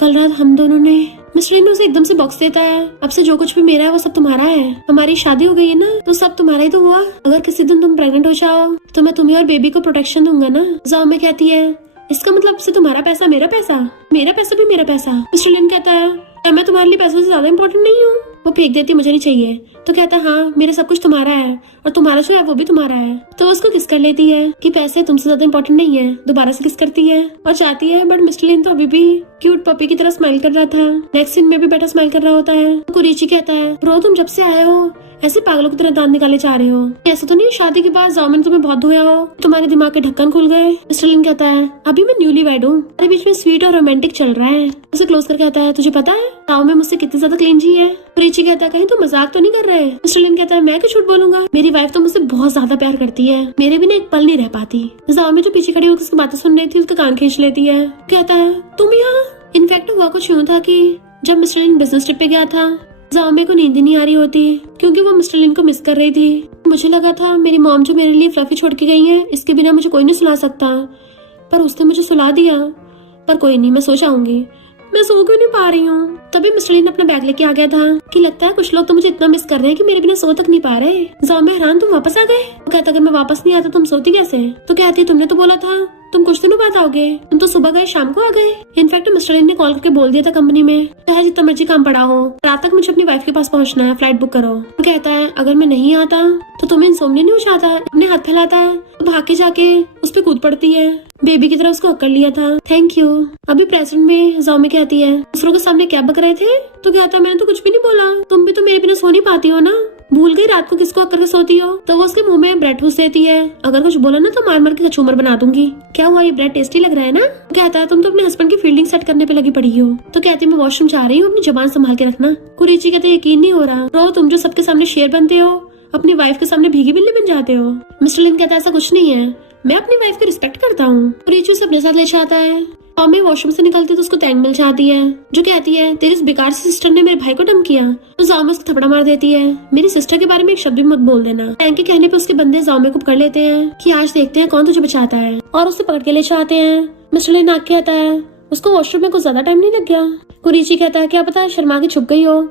कल रात हम दोनों ने। मिस्टर लिन उसे एकदम से बॉक्स देता है, अब से जो कुछ भी मेरा है वो सब तुम्हारा है। हमारी शादी हो गई है ना, तो सब तुम्हारा ही तो हुआ। अगर किसी दिन तुम प्रेग्नेंट हो जाओ तो मैं तुम्हें और बेबी को प्रोटेक्शन दूंगा ना। जाओ में कहती है इसका मतलब अब से तुम्हारा पैसा मेरा पैसा, मेरा पैसा भी मेरा पैसा। मिस्टर लिन कहता है क्या मैं तुम्हारे लिए पैसों से ज्यादा इम्पोर्टेंट नहीं हूँ? वो फेंक देती मुझे नहीं चाहिए। तो कहता हाँ मेरा सब कुछ तुम्हारा है और तुम्हारा जो है वो भी तुम्हारा है। तो उसको किस कर लेती है कि पैसे तुमसे ज्यादा इम्पोर्टेंट नहीं है। दोबारा से किस करती है और चाहती है, बट मिस्टर लिन तो अभी भी क्यूट पपी की तरह स्माइल कर रहा था। नेक्स्ट सीन में भी बेटा स्माइल कर रहा होता है। तो कुरीची कहता है ब्रो तुम जब से आए हो ऐसे पागलों की तरह दांत निकाले जा रहे हो। ऐसा तो नहीं शादी के बाद जाओ मैंने तुम्हें बहुत धोया हो, तुम्हारे दिमाग के ढक्कन खुल गए। मिस्टर लिन कहता है अभी मैं न्यूली वेड हूँ, हमारे बीच में स्वीट और रोमांटिक चल रहा है। उसे क्लोज कर कहता है तुझे पता है जाओ में मुझसे कितनी ज्यादा क्लींजी है। कुरीची कहता है कहीं तुम मजाक तो नहीं कर रहे? मिस्टर लिन कहता है मैं क्यों झूठ बोलूंगा, मेरी वाइफ तो मुझसे बहुत ज्यादा प्यार करती है, मेरे बिना एक पल नहीं रह पाती। जाओ में जो पीछे खड़ी होकर उसकी बातें सुन रही थी उसका कान खींच लेती है। कहता है तुम यहाँ। इनफैक्ट हुआ कुछ यूँ था कि जब मिस्टर लिन बिजनेस ट्रिप पे गया था जाओमे को नींद ही नहीं आ रही होती क्योंकि वो मिस्टर लिन को मिस कर रही थी। मुझे लगा था मेरी मॉम जो मेरे लिए फ्लफी छोड़ के गई है इसके बिना मुझे कोई नहीं सुला सकता, पर उसने मुझे सुला दिया। पर कोई नहीं, मैं सो जाऊंगी, मैं सो क्यों नहीं पा रही हूँ। तभी मिस्टर लिन अपना बैग लेके आ गया था कि लगता है कुछ लोग तो मुझे इतना मिस कर रहे हैं कि मेरे बिना सो तक नहीं पा रहे। जाओमे हैरान तुम वापस आ गए? वो कहता अगर मैं वापस नहीं आता तुम सोती कैसे? तो कहती तुमने तो बोला था तुम कुछ दिनों बाद आओगे, तुम तो सुबह गए शाम को आ गए। इनफैक्ट मिस्टर लिन ने कॉल करके बोल दिया था कंपनी में चाहे जितना मर्जी काम पड़ा हो रात तक मुझे अपनी वाइफ के पास पहुंचना है, फ्लाइट बुक करो। वो कहता है अगर मैं नहीं आता तो तुम्हें इंसोम्निया नहीं हो जाता? अपने हाथ फैलाता है तो भाग के जाके उस पर कूद पड़ती है, बेबी की तरह उसको अक्कड़ लिया था, थैंक यू। अभी प्रेजेंट में जाओमे कहती है दूसरों के सामने क्या बक रहे थे? तो कहता मैंने तो कुछ भी नहीं बोला, तुम भी तो मेरे बिना सो नहीं पाती हो ना, भूल गई रात को किसको अक्कर के सोती हो? तो वो उसके मुंह में ब्रेड ठूस देती है, अगर कुछ बोला ना तो मार मार के कचूमर बना दूंगी। क्या हुआ ये ब्रेड टेस्टी लग रहा है ना? कहता है तुम तो अपने हस्बैंड की फील्डिंग सेट करने पे लगी पड़ी हो। तो कहती मैं वॉशरूम जा रही हूँ, अपनी जबान संभाल के रखना। कुरीची कहते यकीन नहीं हो रहा तो तुम जो सबके सामने शेर बनते हो अपनी वाइफ के सामने भीगी बिल्ली बन जाते हो। मिस्टर लिन कहता ऐसा कुछ नहीं है, मैं अपनी वाइफ की रिस्पेक्ट करता हूँ। कुरीची उसे अपने साथ ले जाता है। टॉमी वॉशरूम से निकलती तो उसको टैंग मिल जाती है जो कहती है तेरी इस बेकार सी सिस्टर ने मेरे भाई को डम किया। तो जाओमे उसको थपड़ा मार देती है, मेरी सिस्टर के बारे में एक शब्द भी मत बोल देना। टैंग के कहने पे उसके बंदे जाओमे को पकड़ लेते हैं कि आज देखते हैं कौन तुझे बचाता है, और उसे पकड़ के ले जाते हैं। मिस्टर लिन आके कहता है उसको वॉशरूम में कुछ ज्यादा टाइम नहीं लग गया। कुरीची कहता है क्या पता शर्मा के छुप गई हो,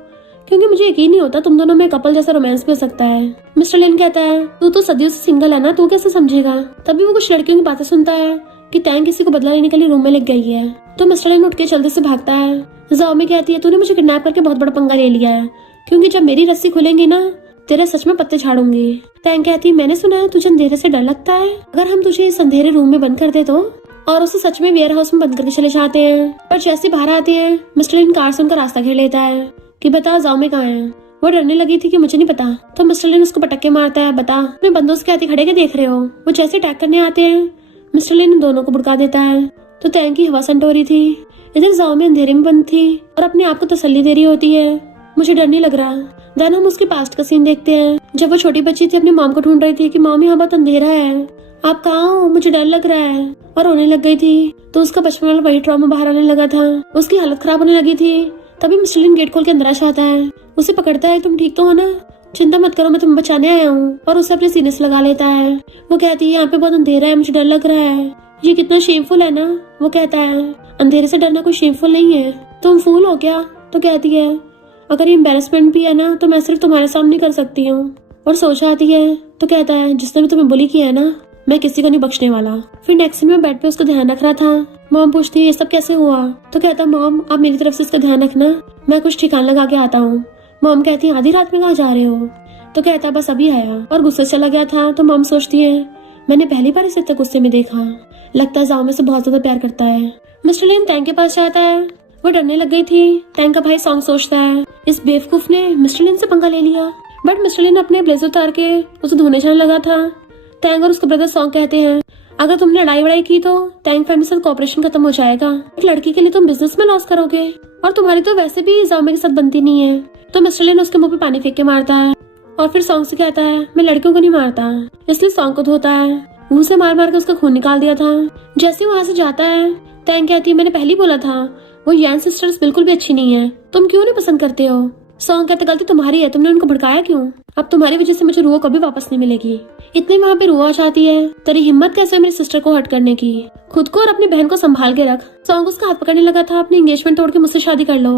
क्योंकि मुझे यकीन नहीं होता तुम दोनों में कपल जैसा रोमांस भी हो सकता है। मिस्टर लिन कहता है तू तो सदियों से सिंगल है ना, तू कैसे समझेगा? तभी वो कुछ लड़कियों की बातें सुनता है कि टैंग किसी को बदला लेने के लिए रूम में लग गई है। तो मिस्टर लिन उठ के जल्दी से भागता है। जाओमे कहती है तूने मुझे किडनैप करके बहुत बड़ा पंगा ले लिया है, क्योंकि जब मेरी रस्सी खुलेंगी ना तेरे सच में पत्ते झाड़ूंगी। टैंग कहती है मैंने सुना है तुझे अंधेरे से डर लगता है, अगर हम तुझे इस अंधेरे रूम में बंद कर दे तो। और उसे सच में वेयर हाउस में बंद करके चले जाते हैं। पर जैसे बाहर आते हैं मिस्टर लिन कार से उनका रास्ता घेर लेता है कि बता जाओमे कहाँ है। वो डरने लगी थी कि मुझे नहीं पता। तो मिस्टर लिन उसको पटक के मारता है, बता मैं बंदों से कहते खड़े के देख रहे हो। वो जैसे अटैक करने आते हैं मिस्टर लिन दोनों को भड़का देता है। तो टैंक की हवा संटो रही थी, इधर जाओमे अंधेरे में बंद थी और अपने आप को तसल्ली दे रही होती है मुझे डर नहीं लग रहा। देन हम उसके पास्ट का सीन देखते हैं जब वो छोटी बच्ची थी अपनी मॉम को ढूंढ रही थी कि मॉम यहाँ बहुत अंधेरा है, आप कहाँ हो, मुझे डर लग रहा है, और रोने लग गई थी। तो उसका बचपन वाला वही ट्रॉमा बाहर आने लगा था, उसकी हालत खराब होने लगी थी। तभी मिस्टर लिन गेट खोल के अंदर आ जाता है, उसे पकड़ता है तुम ठीक तो हो ना, चिंता मत करो मैं तुम्हें बचाने आया हूँ, और उसे अपने सीने से लगा लेता है। वो कहती है यहाँ पे बहुत अंधेरा है, मुझे डर लग रहा है, ये कितना शेमफुल है ना। वो कहता है अंधेरे से डरना कोई शेमफुल नहीं है, तुम फूल हो क्या? तो कहती है अगर ये एम्बेरसमेंट भी है ना तो मैं सिर्फ तुम्हारे सामने कर सकती हूँ। और सो जाती है। तो कहता है जिसने भी तुम्हें बुली किया है ना मैं किसी को नहीं बख्शने वाला। फिर नेक्स्ट सीन में बेड पे उसका ध्यान रख रहा था। मॉम पूछती है ये सब कैसे हुआ? तो कहता मॉम आप मेरी तरफ से इसका ध्यान रखना, मैं कुछ ठिकान लगा के आता हूँ। मॉम कहती है आधी रात में कहाँ जा रहे हो? तो कहता बस अभी आया, और गुस्से चला गया था। तो मॉम सोचती है मैंने पहली बार इसे इतने गुस्से में देखा, लगता है जाओमे से बहुत ज्यादा प्यार करता है। मिस्टर लिन टैंक के पास जाता है, वो डरने लग गई थी। टैंक का भाई सॉन्ग सोचता है इस बेवकूफ ने मिस्टर लिन से पंगा ले लिया, बट मिस्टर लिन अपने ब्लेजर उतार के उसे धोने जाने लगा था। टैंक और उसका ब्रदर सॉन्ग कहते हैं अगर तुमने लड़ाई वड़ाई की तो टैंक फैमिली के साथ कॉपरेशन खत्म हो जाएगा, एक लड़की के लिए तुम बिजनेस में लॉस करोगे, और तुम्हारी तो वैसे भी जाओमे के साथ बनती नहीं है। तो मिस्टर लिन उसके मुंह पे पानी फेंक के मारता है, और फिर सॉन्ग से कहता है मैं लड़कियों को नहीं मारता, इसलिए सॉन्ग को धोता है। मुंह से मार मार के उसका खून निकाल दिया था। जैसे वहाँ से जाता है टैंक कहती है मैंने पहले बोला था वो यान सिस्टर्स बिल्कुल भी अच्छी नहीं है, तुम क्यों नहीं पसंद करते हो? सॉन्ग कहते गलती तुम्हारी है, तुमने उनको भड़काया क्यों? अब तुम्हारी वजह से मुझे रुआ कभी वापस नहीं मिलेगी। इतने वहाँ पे रुआ आ जाती है, तेरी हिम्मत कैसे है मेरी सिस्टर को हर्ट करने की? खुद को और अपनी बहन को संभाल के रख। सॉन्ग उसका हाथ पकड़ने लगा था, अपनी एंगेजमेंट तोड़ के मुझसे शादी कर लो,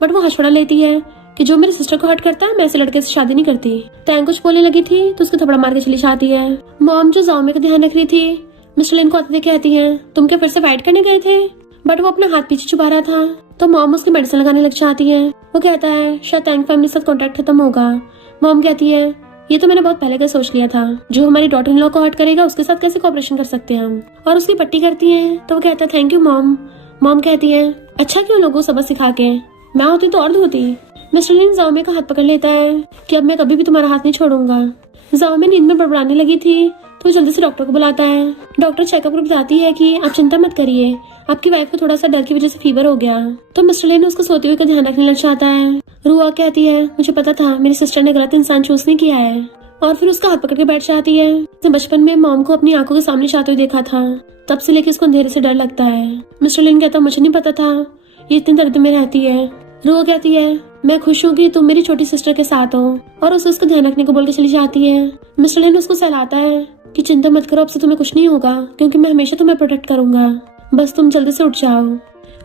बट वो हंसपड़ा लेती है कि जो मेरी सिस्टर को हर्ट करता है मैं ऐसे लड़के से शादी नहीं करती। तैंग कुछ बोलने लगी थी तो उसको थप्पड़ मार के चली जाती है। मॉम जो जाओमे का ध्यान रख रही थी, मिस्टर लिन को आते देख कहती है, तुम क्या फिर से फाइट करने गए थे? बट वो अपना हाथ पीछे छुपा रहा था तो मॉम उसकी मेडिसिन लगाने लग जाती है। वो कहता है शायद तैंग फैमिली के साथ कॉन्टेक्ट खत्म होगा। मॉम कहती है ये तो मैंने बहुत पहले का सोच लिया था, जो हमारी डॉटर इन लॉ को हर्ट करेगा उसके साथ कैसे कॉपरेशन कर सकते हैं हम। और उसकी पट्टी करती है तो वो कहता है थैंक यू मॉम। मॉम कहती है अच्छा क्यों लोगों को सबक सिखा के, मैं होती तो और धोती। मिस्टर लिन जाओमे का हाथ पकड़ लेता है कि अब मैं कभी भी तुम्हारा हाथ नहीं छोड़ूंगा। जाओमे नींद में बड़बड़ाने लगी थी तो जल्दी से डॉक्टर को बुलाता है। डॉक्टर चेकअप में बताती है कि आप चिंता मत करिए, आपकी वाइफ को थोड़ा सा डर की वजह से फीवर हो गया। तो मिस्टर लिन उसको सोते हुए का ध्यान रखने लग जाता है। रुआ कहती है मुझे पता था मेरी सिस्टर ने गलत इंसान चूज नहीं किया है, और फिर उसका हाथ पकड़ के बैठ जाती है। तो बचपन में मॉम को अपनी आंखों के सामने जाते हुए देखा था, तब से लेकर उसको अंधेरे से डर लगता है। मिस्टर लिन कहता मुझे नहीं पता था ये इतने दर्द में रहती है। रुआ कहती है मैं खुश हूँ कि तुम मेरी छोटी सिस्टर के साथ हो, और उसे उसका ध्यान रखने को बोल के चली जाती है। मिस्टर लिन उसको सहलाता है कि चिंता मत करो, अब से तुम्हें कुछ नहीं होगा क्योंकि मैं हमेशा तुम्हें प्रोटेक्ट करूंगा, बस तुम जल्दी से उठ जाओ।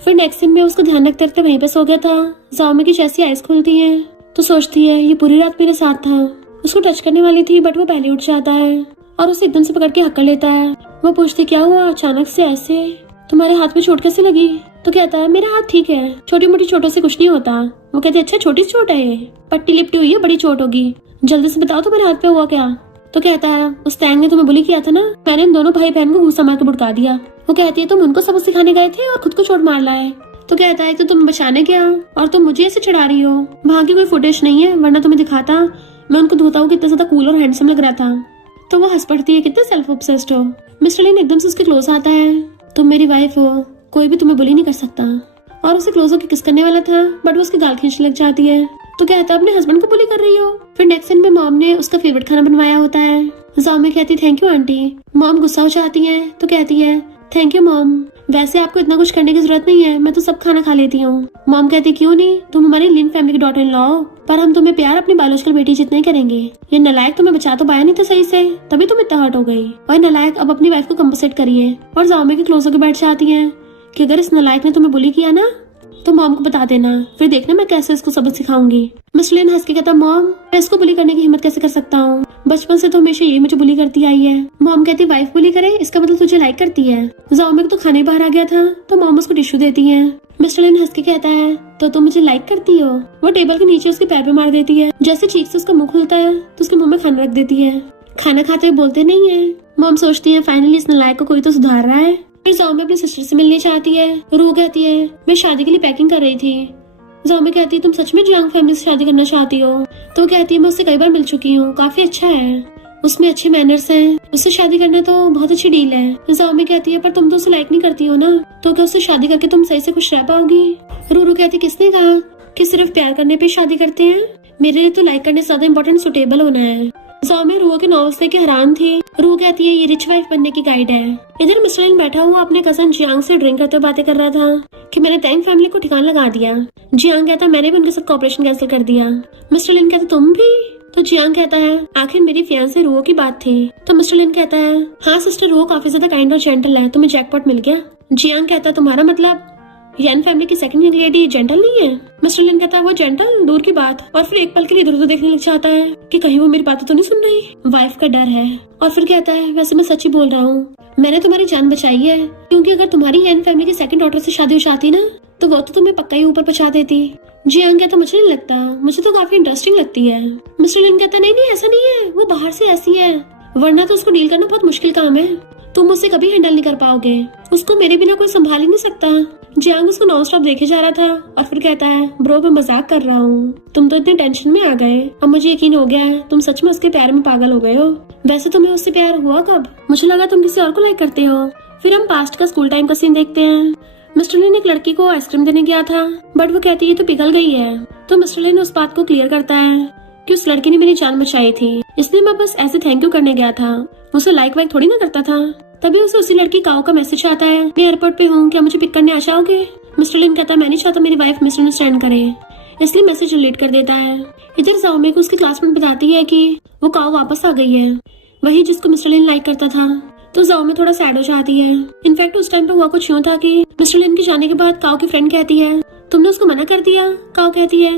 फिर नेक्स्ट दिन में उसको ध्यान रखते रखते वहीं पे सो गया था। जाओमे की जैसी आइज खुलती है तो सोचती है ये पूरी रात मेरे साथ था। उसको टच करने वाली थी बट वो पहले उठ जाता है और उसे एकदम से पकड़ के हक्कर लेता है। वो पूछती क्या हुआ अचानक से ऐसे, तुम्हारे हाथ में चोट कैसे लगी? तो कहता है मेरा हाथ ठीक है, छोटी मोटी चोटों से कुछ नहीं होता। वो कहते अच्छा छोटी सी चोट है, पट्टी लिपटी हुई है, बड़ी चोट होगी, जल्दी से बताओ तुम्हारे हाथ पे हुआ क्या? तो कहता है उस टैंग ने तुम्हें बुली किया था ना, मैंने इन दोनों भाई बहन को गुस्सा मार के भुड़का दिया। वो कहती है तुम उनको सबक सिखाने गए थे और खुद को चोट मार लाए। तो कहता है तो तुम बचाने गया और तुम मुझे ऐसे चढ़ा रही हो, वहाँ की कोई फुटेज नहीं है वरना तुम्हें दिखाता मैं उनको धोता हूँ कितना ज्यादा कूल और हैंडसम लग रहा था। तो वो हंस पड़ती है कितने सेल्फ ऑब्सेस्ड हो। मिस्टर लिन एकदम से उसके क्लोज आता है, तुम मेरी वाइफ हो, कोई भी तुम्हें बुली नहीं कर सकता, और उसे क्लोज होकर किस करने वाला था बट वो उसकी गाल खींचने लग जाती है। तो कहता है अपने हस्बैंड को बुली कर रही हो। फिर नेक्स्ट दिन में मॉम ने उसका फेवरेट खाना बनवाया होता है। जाओमे कहती थैंक यू आंटी। मॉम गुस्सा हो जाती है तो कहती है थैंक यू मॉम, वैसे आपको इतना कुछ करने की जरूरत नहीं है, मैं तो सब खाना खा लेती हूँ। मॉम कहती क्यों नहीं, तुम हमारी लिन फैमिली की डॉटर इन लॉ हो, पर हम तुम्हें प्यार अपनी बायोलॉजिकल बेटी जितना ही करेंगे। ये नालायक तुम्हें बचा तो पाया नहीं था सही से, तभी तुम इतना हर्ट हो गई। और नालायक अब अपनी वाइफ को कंपनसेट करिए। और जाओमे के क्लोज होकर बैठ जाती है कि अगर इस नालायक ने तुम्हें बुली किया ना तो मॉम को बता देना, फिर देखना मैं कैसे इसको सबक सिखाऊंगी। मिस्टर लिन हंस के कहता मॉम मैं इसको बुली करने की हिम्मत कैसे कर सकता हूँ, बचपन से तो हमेशा ये मुझे बुली करती आई है। मॉम कहती वाइफ बुली करे इसका मतलब तुझे लाइक करती है। जाओमे को तो खाने बाहर आ गया था तो मॉम उसको टिश्यू देती है। मिस्टर लिन हंस के कहता है तो तुम मुझे लाइक करती हो। वो टेबल के नीचे उसके पैर पे मार देती है। जैसे चीख से उसका मुंह खुलता है तो उसके मुंह में खाना रख देती है। खाना खाते हुए बोलते नहीं है। मॉम सोचती है फाइनली इस नालायक को कोई तो सुधार रहा है। फिर जाओमे अपनी सिस्टर से मिलने चाहती है। रू कहती है मैं शादी के लिए पैकिंग कर रही थी। जाओमे कहती है तुम सच में जियांग फैमिली से शादी करना चाहती हो? तो वो कहती है मैं उससे कई बार मिल चुकी हूँ, काफी अच्छा है, उसमें अच्छे मैनर्स हैं, उससे शादी करना तो बहुत अच्छी डील है। जाओमे कहती है पर तुम तो उसे लाइक नहीं करती हो ना, तो क्या उससे शादी करके तुम सही से खुश रह पाओगी? रू कहती किसने कहा कि सिर्फ प्यार करने पे शादी करते हैं, मेरे लिए तो लाइक करने से ज्यादा इम्पोर्टेंट सुटेबल होना है। जाओमे रू के नॉवेल्स देख के हैरान थी। रू कहती है ये रिच वाइफ बनने की गाइड है। इधर मिस्टर लिन बैठा हुआ अपने कजन जियांग से ड्रिंक करते हुए बातें कर रहा था कि मैंने टैंग फैमिली को ठिकाना लगा दिया। जियांग कहता मैंने भी उनके साथ कॉपरेशन कैंसिल कर दिया। मिस्टर लिन कहता तुम भी? तो जियांग कहता है आखिर मेरी फियांसे रू की बात थी। तो मिस्टर लिन कहता है हाँ सिस्टर रू काफी ज्यादा काइंड और जेंटल है, तुम्हें जैकपॉट मिल गया। जियांग कहता तुम्हारा मतलब यान फैमिली की सेकंड लेडी जेंटल नहीं है? मिस्टर लिन कहता है वो जेंटल दूर की बात, और फिर एक पल के लिए इधर उधर देखने लग जाता है कि कहीं वो मेरी बातें तो नहीं सुन रही। वाइफ का डर है। और फिर कहता है वैसे मैं सच ही बोल रहा हूँ, मैंने तुम्हारी जान बचाई है, क्योंकि अगर तुम्हारी यान फैमिली की सेकंड डॉटर से शादी हो जाती ना तो वो तो तुम्हें पक्का ही ऊपर पहुंचा देती। जियांग कहता मुझे नहीं लगता, मुझे तो काफी इंटरेस्टिंग लगती है। मिस्टर लिन कहता नहीं नहीं ऐसा नहीं है, वो बाहर से ऐसी है, वरना तो उसको डील करना बहुत मुश्किल काम है, तुम उसे कभी हैंडल नहीं कर पाओगे, उसको मेरे बिना कोई संभाल ही नहीं सकता। जियांग उसको नॉन स्टॉप देखे जा रहा था और फिर कहता है ब्रो मैं मजाक कर रहा हूँ, तुम तो इतने टेंशन में आ गए, अब मुझे यकीन हो गया है तुम सच में उसके प्यार में पागल हो गए हो। वैसे तुम्हें उससे प्यार हुआ कब? मुझे लगा तुम किसी और को लाइक करते हो। फिर हम पास्ट का स्कूल टाइम का सीन देखते हैं। मिस्टर लिन एक लड़की को आइसक्रीम देने गया था बट वो कहती है तो पिघल गई है। तो मिस्टर लिन उस बात को क्लियर करता है कि उस लड़की ने मेरी जान बचाई थी, इसलिए मैं बस ऐसे थैंक यू करने गया था, उसे लाइक वाइक थोड़ी ना करता था। तभी उसे उसी लड़की काओ का मैसेज आता है मैं एयरपोर्ट पे हूँ, क्या मुझे पिक करने आ जाओगे? मिस्टर लिन कहता है मैं नहीं चाहता मेरी वाइफ मिसअंडरस्टैंड करे, इसलिए मैसेज डिलीट कर देता है। इधर जाओमे को उसकी क्लासमेट बताती है कि वो काओ वापस आ गई है, वही जिसको मिस्टर लिन लाइक करता था। तो जाओमे थोड़ा सैड हो जाती है। इनफैक्ट उस टाइम पे हुआ कुछ यूं था कि मिस्टर लिन के जाने के बाद काओ की फ्रेंड कहती है तुमने उसको मना कर दिया। काओ कहती है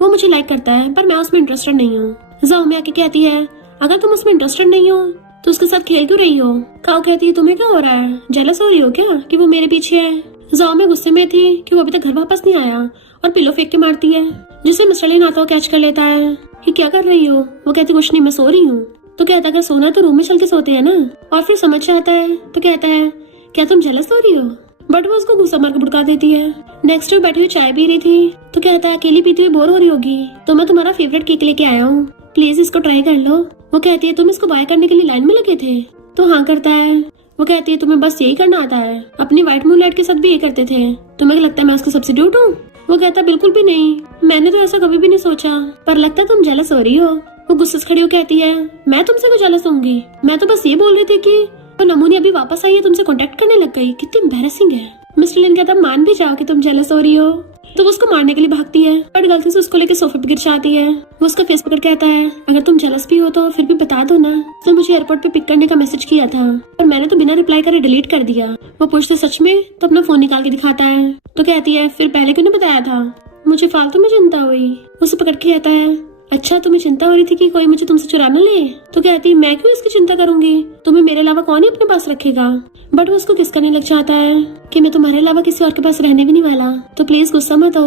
वो मुझे लाइक करता है पर मैं उसमें इंटरेस्टेड नहीं हूँ। जाओमे आके कहती है अगर तुम उसमें इंटरेस्टेड नहीं हो तो उसके साथ खेल क्यों रही हो। काओ कहती है तुम्हें क्या हो रहा है, जेलस हो रही हो क्या कि वो मेरे पीछे है। जाओमे गुस्से में थी कि वो अभी तक घर वापस नहीं आया और पिलो फेंक के मारती है, जिसे मिस्टर लिन आता हुआ कैच कर लेता है कि क्या कर रही हो। वो कहती कुछ नहीं मैं सो रही हूँ। तो कहता है सोना तो रूम में चल के सोते हैं ना। और फिर समझ जाता है तो कहता है क्या तुम जेलस हो रही हो, बट वो उसको गुस्सा मार के भड़का देती है। नेक्स्ट डे बैठी हुई चाय पी रही थी तो कहता है अकेली पीती हुई बोर हो रही होगी तो मैं तुम्हारा फेवरेट केक लेके आया हूँ, प्लीज इसको ट्राई कर लो। वो कहती है तुम इसको बाय करने के लिए लाइन में लगे थे। तो हाँ करता है। वो कहती है तुम्हें बस यही करना आता है, अपनी व्हाइट मूनलाइट के साथ भी ये करते थे, तुम्हें लगता है मैं उसका सब्स्टिट्यूट हूँ। वो कहता बिल्कुल भी नहीं, मैंने तो ऐसा कभी भी नहीं सोचा, पर लगता है तुम जेलस हो रही हो। वो गुस्से से खड़ी हो कहती है मैं तुमसे क्यों जेलस होंगी, मैं तो बस ये बोल रही थी कि वो नमूनी अभी वापस आई है, तुमसे कांटेक्ट करने लग गई, कितनी एम्बैरेसिंग है। मिस्टर लिन कहता मान भी जाओ कि तुम जेलस हो रही हो। तो वो उसको मारने के लिए भागती है बट गलती से उसको लेकर सोफे पे गिर जाती है। वो उसका फेस पकड़ कहता है अगर तुम जेलस भी हो तो फिर भी बता दो ना, तो मुझे एयरपोर्ट पे पिक करने का मैसेज किया था और मैंने तो बिना रिप्लाई करे डिलीट कर दिया। वो पूछते सच में, तो अपना फोन निकाल के दिखाता है। तो कहती है फिर पहले क्यों नहीं बताया था, मुझे फालतू में चिंता हुई। उसे पकड़ के कहता है अच्छा तुम्हें चिंता हो रही थी कि कोई मुझे तुमसे चुरा न ले। तो कहती है मैं क्यों इसकी चिंता करूंगी, तुम्हें मेरे अलावा कौन ही अपने पास रखेगा। बट वो उसको किस करने लग जाता है कि मैं तुम्हारे अलावा किसी और के पास रहने भी नहीं वाला, तो प्लीज गुस्सा मत हो।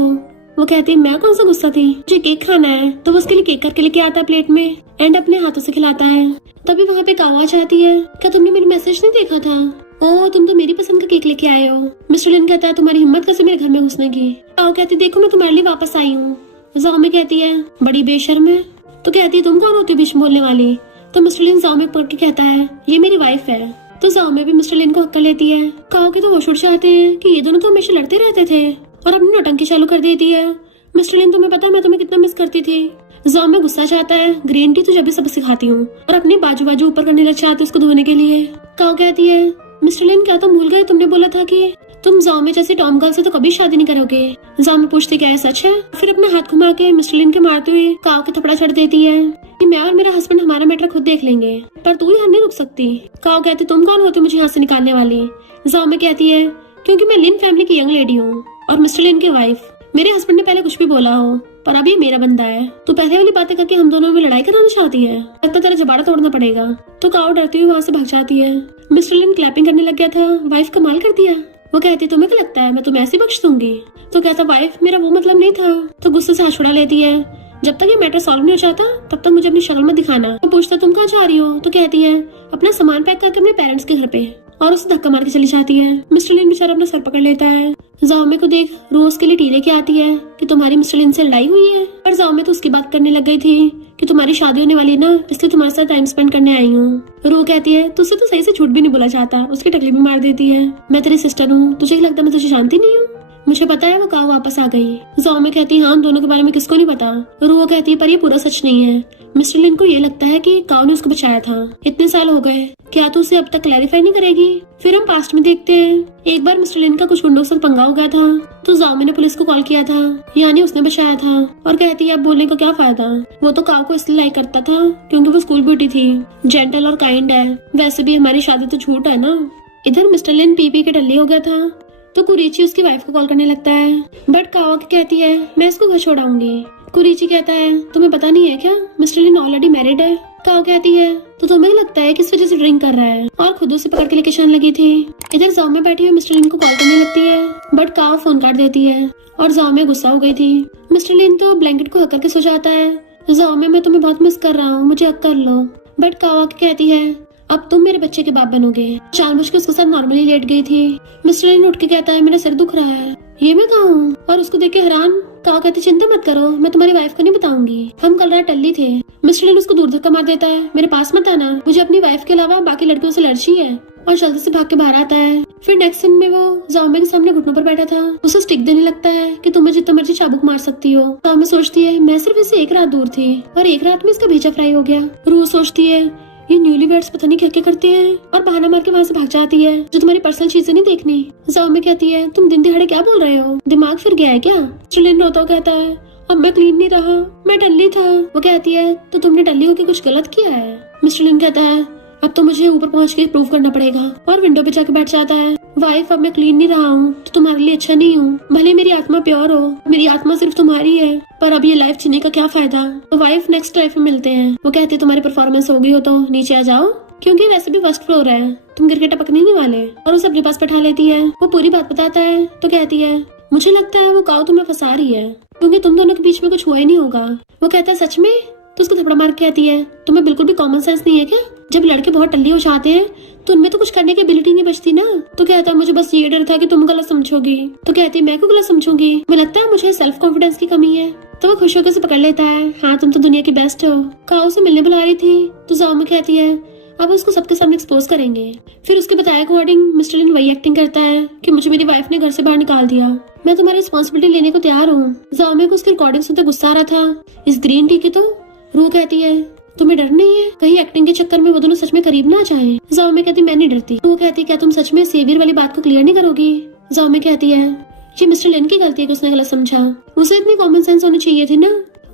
वो कहती है मैं कौन सा गुस्सा थी, मुझे केक खाना है। तो वो उसके लिए केक करके लेके आता है प्लेट में एंड अपने हाथों से खिलाता है। तभी वहाँ पे काओ आ जाती है, क्या तुमने मेरी मैसेज नहीं देखा था, ओ तुम तो मेरी पसंद का केक लेके आए हो। मिस्टर लिन कहता है तुम्हारी हिम्मत कैसे मेरे घर में घुसने की। काओ कहती देखो मैं तुम्हारे लिए वापस आई हूँ। जाओमे कहती है बड़ी बेशर्म है। तो कहती है तुम कौन होती हो बीच में बोलने वाली। तो मिस्टर लिन जाओमे पकड़ के कहता है ये मेरी वाइफ है। तो जाओमे भी मिस्टर लिन को हक्का लेती है। काओ के तो होश उड़ जाते हैं कि ये दोनों तो हमेशा लड़ते रहते थे और अपनी नौटंकी चालू कर देती है। मिस्टर लिन तुम्हें पता है मैं तुम्हें कितना मिस करती थी। जाओमे गुस्सा जाता है ग्रीन टी तो जब भी सब सिखाती हूँ और अपने बाजू बाजू ऊपर करने लग जाते उसको धोने के लिए। काओ कहती है मिस्टर लिन क्या तुम भूल गए, तुमने बोला था कि तुम जाओमे जैसे टॉम गर्ल से तो कभी शादी नहीं करोगे। जाओमे पूछती क्या है सच है। फिर अपना हाथ घुमा के मिस्टर लिन के मारते हुए काओ के थपड़ा चढ़ देती है कि मैं और मेरा हस्बैंड हमारा मैटर खुद देख लेंगे, पर तू यहाँ नहीं रुक सकती। काओ कहती तुम कौन होती हो मुझे यहाँ से निकालने वाली। जाओमे कहती है क्योंकि मैं लिन फैमिली की यंग लेडी हूँ और मिस्टर लिन की वाइफ। मेरे हस्बैंड ने पहले कुछ भी बोला हो पर अब ये मेरा बंदा है, तो पहले वाली बातें करके हम दोनों में लड़ाई कराना चाहती है, लगता तेरा जबाड़ा तोड़ना पड़ेगा। तो काओ डरती हुई वहाँ से भाग जाती है। मिस्टर लिन क्लैपिंग करने लग गया था, वाइफ कमाल कर दिया। वो कहती तुम्हें क्या लगता है मैं तुम्हें ऐसी बख्श दूंगी। तो कहता वाइफ मेरा वो मतलब नहीं था। तो गुस्से से हाथ छुड़ा लेती है, जब तक ये मैटर सॉल्व नहीं हो जाता तब तक मुझे अपनी शक्ल मत दिखाना। तो पूछता तुम कहाँ जा रही हो। तो कहती है अपना सामान पैक करके अपने पेरेंट्स के घर पे, और उसे धक्का मार के चली जाती है। मिस्टर लिन बेचारा अपना सर पकड़ लेता है। जाओमे को देख रोज के लिए टी लेके आती है कि तुम्हारी मिस्टर लिन से लड़ाई हुई है, पर जाओमे तो उसकी बात करने लग गई थी कि तुम्हारी शादी होने वाली है ना, इसलिए तुम्हारे साथ टाइम स्पेंड करने आई हूँ। रू कहती है तुझसे तो सही से झूठ भी नहीं बोला जाता, उसकी टकली भी मार देती है। मैं तेरी सिस्टर हूँ, तुझे लगता है मैं तुझे जानती नहीं हूँ। मुझे पता है वो काओ वापस आ गई। जाओमे कहती है हाँ दोनों के बारे में किसको नहीं पता। रू कहती है पर ये पूरा सच नहीं है। मिस्टर लिन को ये लगता है कि काओ ने उसको बचाया था, इतने साल हो गए, क्या तू उसे अब तक क्लैरिफाई नहीं करेगी। फिर हम पास्ट में देखते हैं एक बार मिस्टर लिन का कुछ गुंडों से पंगा हो गया था, तो जाओमे ने पुलिस को कॉल किया था, यानी उसने बचाया था। और कहती है अब बोलने का क्या फायदा, वो तो काओ को इसलिए लाइक करता था क्योंकि वो स्कूल ब्यूटी थी, जेंटल और काइंड है, वैसे भी हमारी शादी तो झूठ है ना। इधर मिस्टर लिन पी के टल्ली हो गया था तो कुरीची उसकी वाइफ को कॉल करने लगता है, बट काओ कहती है मैं इसको घर छोड़ाऊंगी। कुरीची कहता है तुम्हें पता नहीं है क्या मिस्टर लिन ऑलरेडी मैरिड है। काओ कहती है तो तुम्हें लगता है किस वजह से ड्रिंक कर रहा है, और खुद उसे पकड़ के लेके चलने लगी थी। इधर जाओमे बैठी हुई मिस्टर लिन को कॉल करने लगती है, बट काओ फोन काट देती है और जाओमे गुस्सा हो गई थी। मिस्टर लिन तो ब्लैंकेट को हक करके सो जाता है। जाओमे मैं तुम्हें बहुत मिस कर रहा हूँ, मुझे हक कर लो। बट काओ कहती है अब तुम मेरे बच्चे के बाप बनोगे। जानबूझ के उसके साथ नॉर्मली लेट गई थी। मिस्टर लिन उठ के कहता है मेरा सिर दुख रहा है, ये मैं कहा हूँ, और उसको देख के हैरान। काओ कहती चिंता मत करो, मैं तुम्हारी वाइफ को नहीं बताऊंगी, हम कल रात टल्ली थे। मिस्टर लिन उसको दूर धक्का मार देता है, मेरे पास मत आना, मुझे अपनी वाइफ के अलावा बाकी लड़कियों से एलर्जी है, और जल्दी से भाग के बाहर आता है। फिर नेक्स्ट सीन में वो जाओमे के सामने घुटनों पर बैठा था, उसे स्टिक देने लगता है कि तुम्हें जितना मर्जी चाबुक मार सकती हो। जाओमे सोचती है मैं सिर्फ इससे एक रात दूर थी और एक रात में इसका भेजा फ्राई हो गया। रू सोचती है ये न्यूली वेड्स पता नहीं क्या क्या करते हैं, और बहाना मार के वहाँ से भाग जाती है, जो तुम्हारी पर्सनल चीजें नहीं देखनी। जाओमे कहती है तुम दिन दिहाड़े क्या बोल रहे हो, दिमाग फिर गया है क्या। चिलिन रोता कहता है अब मैं क्लीन नहीं रहा, मैं डल्ली था। वो कहती है तो तुमने डल्ली होकर कुछ गलत किया है? मिस्टर लिन कहता है अब तो मुझे ऊपर पहुंच के प्रूव करना पड़ेगा, और विंडो पे जाके बैठ जाता है। वाइफ अब मैं क्लीन नहीं रहा हूँ तो तुम्हारे लिए अच्छा नहीं हूँ, भले मेरी आत्मा प्योर हो, मेरी आत्मा सिर्फ तुम्हारी है, पर अब ये लाइफ जीने का क्या फायदा। तो वाइफ नेक्स्ट लाइफ में मिलते हैं। वो कहते तुम्हारी परफॉर्मेंस हो गई हो तो नीचे आ जाओ, क्योंकि वैसे भी फर्स्ट फ्लोर है, तुम गिर के टपकने नहीं वाले। और उसे अपने पास बैठा लेती है। वो पूरी बात बताता है तो कहती है मुझे लगता है वो काऊ तुम्हें फंसा रही है, क्योंकि तुम दोनों के बीच में कुछ हुआ ही नहीं होगा। वो कहता है सच में? तो उसको थप्पड़ मार के कहती है तुम्हें बिल्कुल भी कॉमन सेंस नहीं है क्या? जब लड़के बहुत टल्ली हो जाते हैं तो उनमें तो कुछ करने की एबिलिटी नहीं बचती ना। तो कहता है मुझे बस ये डर था कि तुम गलत समझोगी। तो कहती है मैं क्यों गलत समझूंगी, मुझे लगता है मुझे सेल्फ कॉन्फिडेंस की कमी है। तो वो खुश होकर उसे पकड़ लेता है। हाँ तुम तो दुनिया की बेस्ट हो। काऊ से मिलने बुला रही थी तो जाओ में कहती है अब उसको सबके सामने एक्सपोज करेंगे। फिर उसके बताए अकॉर्डिंग मिस्टर लिन वही एक्टिंग करता है कि मुझे मेरी वाइफ ने घर से बाहर निकाल दिया, मैं तुम्हारी रिस्पॉन्सिबिलिटी लेने को तैयार हूँ। जाओ को उसकी रिकॉर्डिंग सुनते गुस्सा आ रहा था इस ग्रीन टी की। तो रू कहती है तुम्हें डर नहीं है कहीं एक्टिंग के चक्कर में वो दोनों सच में करीब ना आ जाएं? जाओ में कहती मैं नहीं डरती। वो कहती क्या तुम सच में सेवियर वाली बात को क्लियर नहीं करोगी? जाओ में कहती है ये मिस्टर लिन की गलती है कि उसने गलत समझा, उसे इतनी कॉमन सेंस होनी चाहिए थी ना।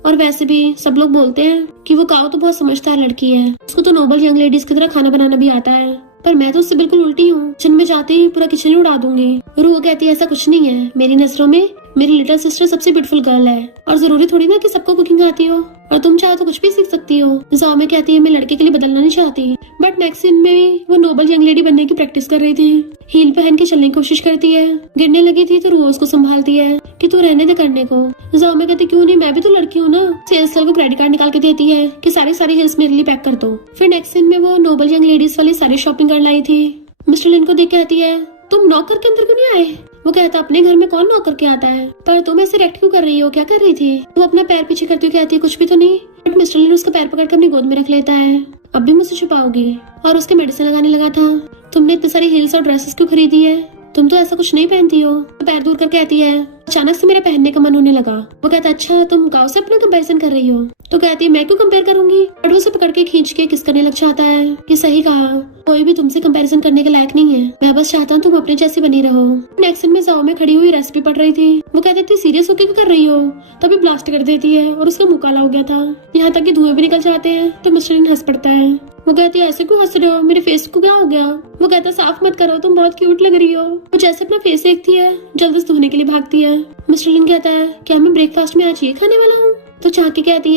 और वैसे भी सब लोग बोलते हैं कि वो काऊ तो बहुत समझदार लड़की है, उसको तो नोबल यंग लेडीज की तरह खाना बनाना भी आता है, पर मैं तो उससे बिल्कुल उल्टी हूँ, जिनमें जाते ही पूरा किचन उड़ा दूंगी। रू कहती है ऐसा कुछ नहीं है, मेरी नजरों में मेरी लिटिल सिस्टर सबसे ब्यूटीफुल गर्ल है, और जरूरी थोड़ी ना कि सबको कुकिंग आती हो, और तुम चाहो तो कुछ भी सीख सकती हो। जाओ में कहती है मैं लड़के के लिए बदलना नहीं चाहती, बट नेक्स्ट सीन में वो नोबल यंग लेडी बनने की प्रैक्टिस कर रही थी। हील पहन के चलने की कोशिश करती है, गिरने लगी थी तो रू उसको संभालती है कि तू रहने दे करने को। जाओ में कहती क्यों नहीं, मैं भी तो लड़की हूँ ना। सेल्स गर्ल को क्रेडिट कार्ड निकाल के देती है कि सारी हील्स मेरे लिए पैक कर दो। फिर नेक्स्ट सीन में वो नोबल यंग लेडीज वाली सारी शॉपिंग करने आई थी। मिस्टर लिन को देख के कहती है तुम नॉक करके अंदर क्यों नहीं आए? वो कहता अपने घर में कौन नॉक करके आता है, पर तुम ऐसे रिएक्ट क्यों कर रही हो, क्या कर रही थी? वो अपना पैर पीछे करती हुई कहती है कुछ भी तो नहीं, बट मिस्टर लिन उसका पैर पकड़ कर अपनी गोद में रख लेता है। अब भी मुझसे छुपाओगी? और उसके मेडिसिन लगाने लगा था। तुमने इतनी सारी हील्स और ड्रेसेस क्यों खरीदी है, तुम तो ऐसा कुछ नहीं पहनती हो। तो पैर दूर कर कहती है अचानक से मेरा पहनने का मन होने लगा। वो कहता अच्छा तुम गाँव से अपना कंपैरिजन कर रही हो? तो कहती है मैं क्यों कंपेयर करूंगी, बट वो उसे पकड़ के खींच के किस करने लग जाता है कि सही कहा, कोई भी तुमसे कंपैरिजन करने के लायक नहीं है, मैं बस चाहता हूँ तुम अपने जैसी बनी रहो। नेक्स्ट में जाओ में खड़ी हुई रेसिपी पढ़ रही थी। वो कहती थी सीरियस होके क्यों कर रही हो, तभी ब्लास्ट कर देती है और उसका मुंह काला हो गया था, यहाँ तक कि धुएं भी निकल जाते हैं। तो मिस्टर लिन हंस पड़ता है। वो कहती है ऐसे क्यों हंस रहे हो, मेरे फेस को क्या हो गया? वो कहता साफ मत करो, तुम बहुत क्यूट लग रही हो। वो जैसे अपना फेस देखती है जल्दी से धोने के लिए भागती है। मिस्टर लिन कहता है क्या मैं ब्रेकफास्ट में आज ये खाने वाला हूँ? तो चाकी कहती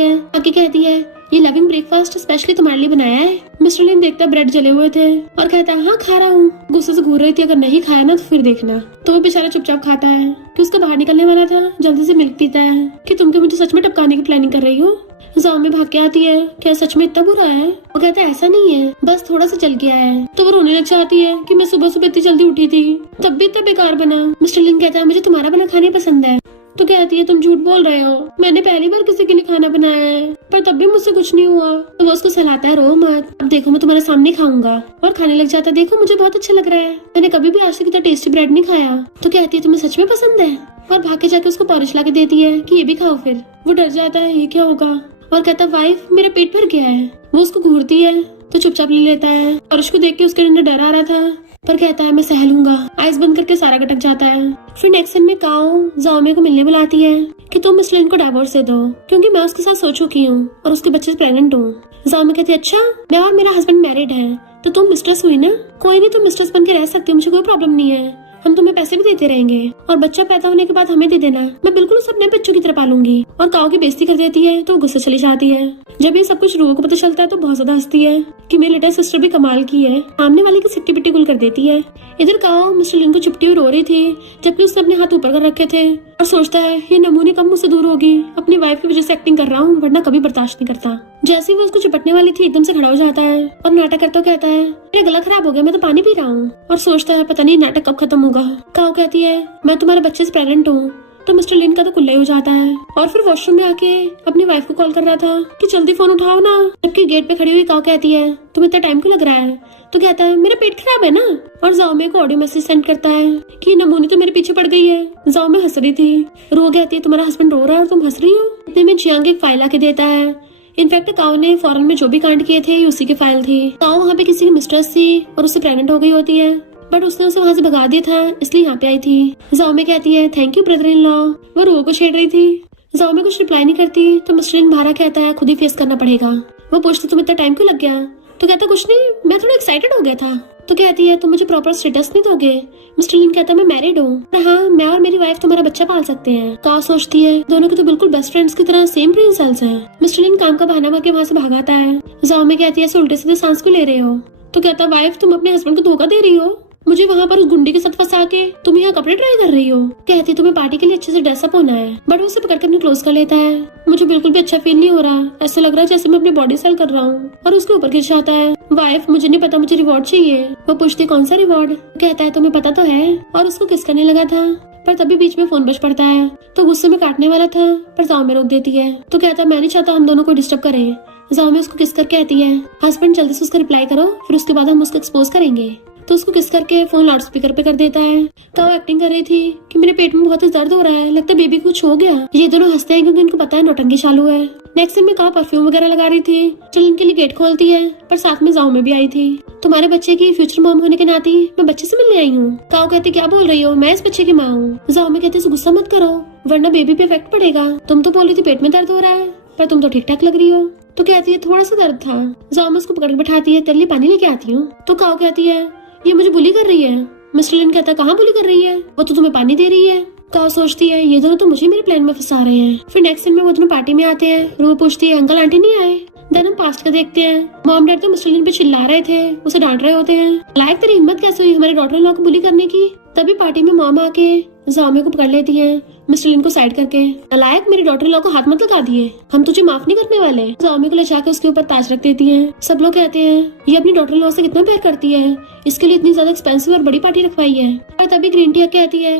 है ये लविंग ब्रेकफास्ट स्पेशली तुम्हारे लिए बनाया है। मिस्टर लिन देखता ब्रेड जले हुए थे और कहता है हाँ खा रहा हूँ। गुस्से से घूर रही थी अगर नहीं खाया ना तो फिर देखना। तो वो बेचारा चुपचाप खाता है कि उसका बाहर निकलने वाला था। जल्दी से मिल्क पीता है कि तुम क्या मुझे सच में टपकाने की प्लानिंग कर रही हो? जाओ में भाग के आती है क्या सच में इतना बुरा है? वो कहता है ऐसा नहीं है, बस थोड़ा सा जल गया है। तो वो रोने लग जाती है कि मैं सुबह सुबह इतनी जल्दी उठी थी तब भी इतना बेकार बना। मिस्टर लिन कहता है मुझे तुम्हारा बना खाने पसंद है। तो कहती है तुम झूठ बोल रहे हो, मैंने पहली बार किसी के लिए खाना बनाया है, पर तब भी मुझसे कुछ नहीं हुआ। तो वो उसको सहलाता है रो मत, अब देखो मैं तुम्हारे सामने खाऊंगा, और खाने लग जाता है देखो मुझे बहुत अच्छा लग रहा है, मैंने कभी भी आज तक इतना टेस्टी ब्रेड नहीं खाया। तो कहती है तुम्हें सच में पसंद है, और भाग के जाके उसको पॉरिश ला के देती है कि ये भी खाओ। फिर वो डर जाता है ये क्या होगा, और कहता वाइफ मेरा पेट भर गया है। वो उसको घूरती है तो चुपचाप ले लेता है, और उसको देख के उसके अंदर डर आ रहा था, पर कहता है मैं सह लूंगा। आइस बंद करके सारा गटक जाता है। फिर नेक्स्ट सीन में काओ जाओमे को मिलने बुलाती है कि तुम मिस्टर लिन को डाइवोर्स दे दो, क्योंकि मैं उसके साथ सो चुकी हूँ और उसके बच्चे से प्रेग्नेंट हूँ। जाओमे कहती है अच्छा मैं और मेरा हस्बैंड मैरिड है, तो तुम मिस्ट्रेस हुई ना, कोई नहीं तुम मिस्ट्रेस बन के रह सकती हो, मुझे कोई प्रॉब्लम नहीं है, हम तुम्हें पैसे भी देते रहेंगे, और बच्चा पैदा होने के बाद हमें दे देना, मैं बिल्कुल उसे अपने बच्चों की तरह पालूंगी। और काओ की बेइज्जती कर देती है तो वो गुस्से चली जाती है। जब ये सब कुछ रूह को पता चलता है तो बहुत ज्यादा हंसती है कि मेरी लिटिल सिस्टर भी कमाल की है, सामने वाले की सिट्टी पिट्टी गुल कर देती है। इधर काओ मिस्टर लिन को चुपटी हुई रो रही थी, जबकि उसने अपने हाथ ऊपर कर रखे थे, और सोचता है ये नमूने कब मुझसे दूर होगी, अपनी वाइफ की वजह से एक्टिंग कर रहा हूँ वरना कभी बर्दाश्त नहीं करता। जैसे ही वो उसको चिपटने वाली थी एकदम से खड़ा हो जाता है और नाटक करता कहता है मेरा गला खराब हो गया, मैं तो पानी पी रहा हूँ, और सोचता है पता नहीं नाटक कब खत्म होगा। काओ कहती है मैं तुम्हारे बच्चे से प्रेग्नेंट हूँ। तो मिस्टर लिन का तो कुल्ला ही हो जाता है, और फिर वॉशरूम में आके अपनी वाइफ को कॉल कर रहा था कि जल्दी फोन उठाओ ना, जबकि गेट पे खड़ी हुई काओ कहती है तुम्हें इतना टाइम क्यों लग रहा है? तो कहता है मेरा पेट खराब है ना, और जाओमे को ऑडियो मैसेज सेंड करता है कि नमूनी तो मेरे पीछे पड़ गई है। जाओमे हंस रही थी, रो कहती है तुम्हारा हस्बैंड रो रहा है और तुम हंस रही हो। इतने में जियांग एक फाइल आके देता है। इनफैक्ट काओ ने फॉरेन में जो भी कांड किए थे ये उसी की फाइल थी। काओ वहाँ पे किसी की मिस्ट्रेस थी और उससे प्रेग्नेंट हो गई होती है, बट उसने उसे वहाँ से भगा दिया था इसलिए यहाँ पे आई थी। जाओमे कहती है thank you brother in law. वो रो को छेड़ रही थी। जाओ में कुछ रिप्लाई नहीं करती तो मिस्टर लिन बाहर कहता है खुद ही फेस करना पड़ेगा। वो पूछती तुम इतना टाइम क्यों लग गया? तो कहता कुछ नहीं, मैं थोड़ा एक्साइटेड हो गया था। तो कहती है तुम मुझे प्रॉपर स्टेटस नहीं दोगे? मिस्टर लिन कहता है मैं मैरिड हूँ। हाँ, मैं और मेरी वाइफ तुम्हारा बच्चा पाल सकते हैं। का सोचती है दोनों की तो बिल्कुल बेस्ट फ्रेंड्स की तरह सेम ब्रेन सेल्स हैं। मिस्टर लिन काम का बहाना करके वहाँ से भागाता है। जाओ में कहती है ऐसे उल्टे सीधे सांस क्यों ले रहे हो? तो कहता वाइफ तुम अपने हस्बैंड को धोखा दे रही हो, मुझे वहाँ पर उस गुंडे के साथ फंसा के तुम यहाँ कपड़े ट्राई कर रही हो। कहती तुम्हें पार्टी के लिए अच्छे से ड्रेसअप होना है, बट वो उसे पकड़ कर अपनी क्लोज कर लेता है। मुझे बिल्कुल भी अच्छा फील नहीं हो रहा, ऐसा लग रहा है जैसे मैं अपनी बॉडी सेल कर रहा हूँ, और उसके ऊपर गिर जाता है। वाइफ मुझे नहीं पता, मुझे रिवॉर्ड चाहिए। वो पूछती कौन सा रिवॉर्ड? कहता है तुम्हें पता तो है, और उसको किस करने लगा था, पर तभी बीच में फोन बज पड़ता है। तो गुस्से में काटने वाला था पर जाओ में रोक देती है। तो कहता है मैं नहीं चाहता हम दोनों को डिस्टर्ब करें। जाओ में उसको किस कर कहती है हस्बैंड जल्दी से उसका रिप्लाई करो, फिर उसके बाद हम उसको एक्सपोज करेंगे। तो उसको किस करके फोन लाउड स्पीकर पे कर देता है। तो वो एक्टिंग कर रही थी कि मेरे पेट में बहुत ही दर्द हो रहा है, लगता है बेबी को कुछ हो गया। ये दोनों हंसते हैं क्योंकि उनको पता है नौटंकी चालू है। नेक्स्ट दिन में कहा परफ्यूम वगैरह लगा रही थी, चल इनके लिए गेट खोलती है, पर साथ में जाओ में भी आई थी। तुम्हारे बच्चे की फ्यूचर मॉम होने के नाते मैं बच्चे से मिलने आई हूँ। काओ कहती क्या बोल रही हो, मैं इस बच्चे की माँ हूँ। जाओ में कहती गुस्सा मत करो वरना बेबी पे इफेक्ट पड़ेगा। तुम तो बोल रही थी पेट में दर्द हो रहा है, पर तुम तो ठीक ठाक लग रही हो। तो कहती है थोड़ा सा दर्द था। जाओ में उसको पकड़ के बैठाती है, तेरे लिए पानी लेके आती हूँ। तो काओ कहती है ये मुझे बुली कर रही है। मिस्टर लिन कहता कहाँ बुली कर रही है, वो तो तुम्हें पानी दे रही है। काओ सोचती है ये दोनों तो मुझे मेरे प्लान में फंसा रहे हैं। फिर नेक्स्ट दिन में वो दोनों पार्टी में आते हैं और वो पूछती है अंकल आंटी नहीं आए। देन हम पास्ट का देखते हैं, मॉम डैड तो मिस्टर लिन पे चिल्ला रहे थे, उसे डांट रहे होते हैं। लायक तेरी हिम्मत कैसे हुई हमारे डॉटर इन लॉ को बुली करने की? तभी पार्टी में मॉम आके जामे को पकड़ लेती है मिस्टर लिन को साइड करके। नालायक मेरी डॉटर इन लॉ को हाथ मत लगा दिए, हम तुझे माफ नहीं करने वाले। जामे को ले जाकर उसके ऊपर ताज रख देती है। सब लोग कहते हैं ये अपनी डॉटर इन लॉ से कितना प्यार करती है, इसके लिए इतनी ज्यादा एक्सपेंसिव और बड़ी पार्टी रखवाई है। और तभी ग्रीन टी कहती है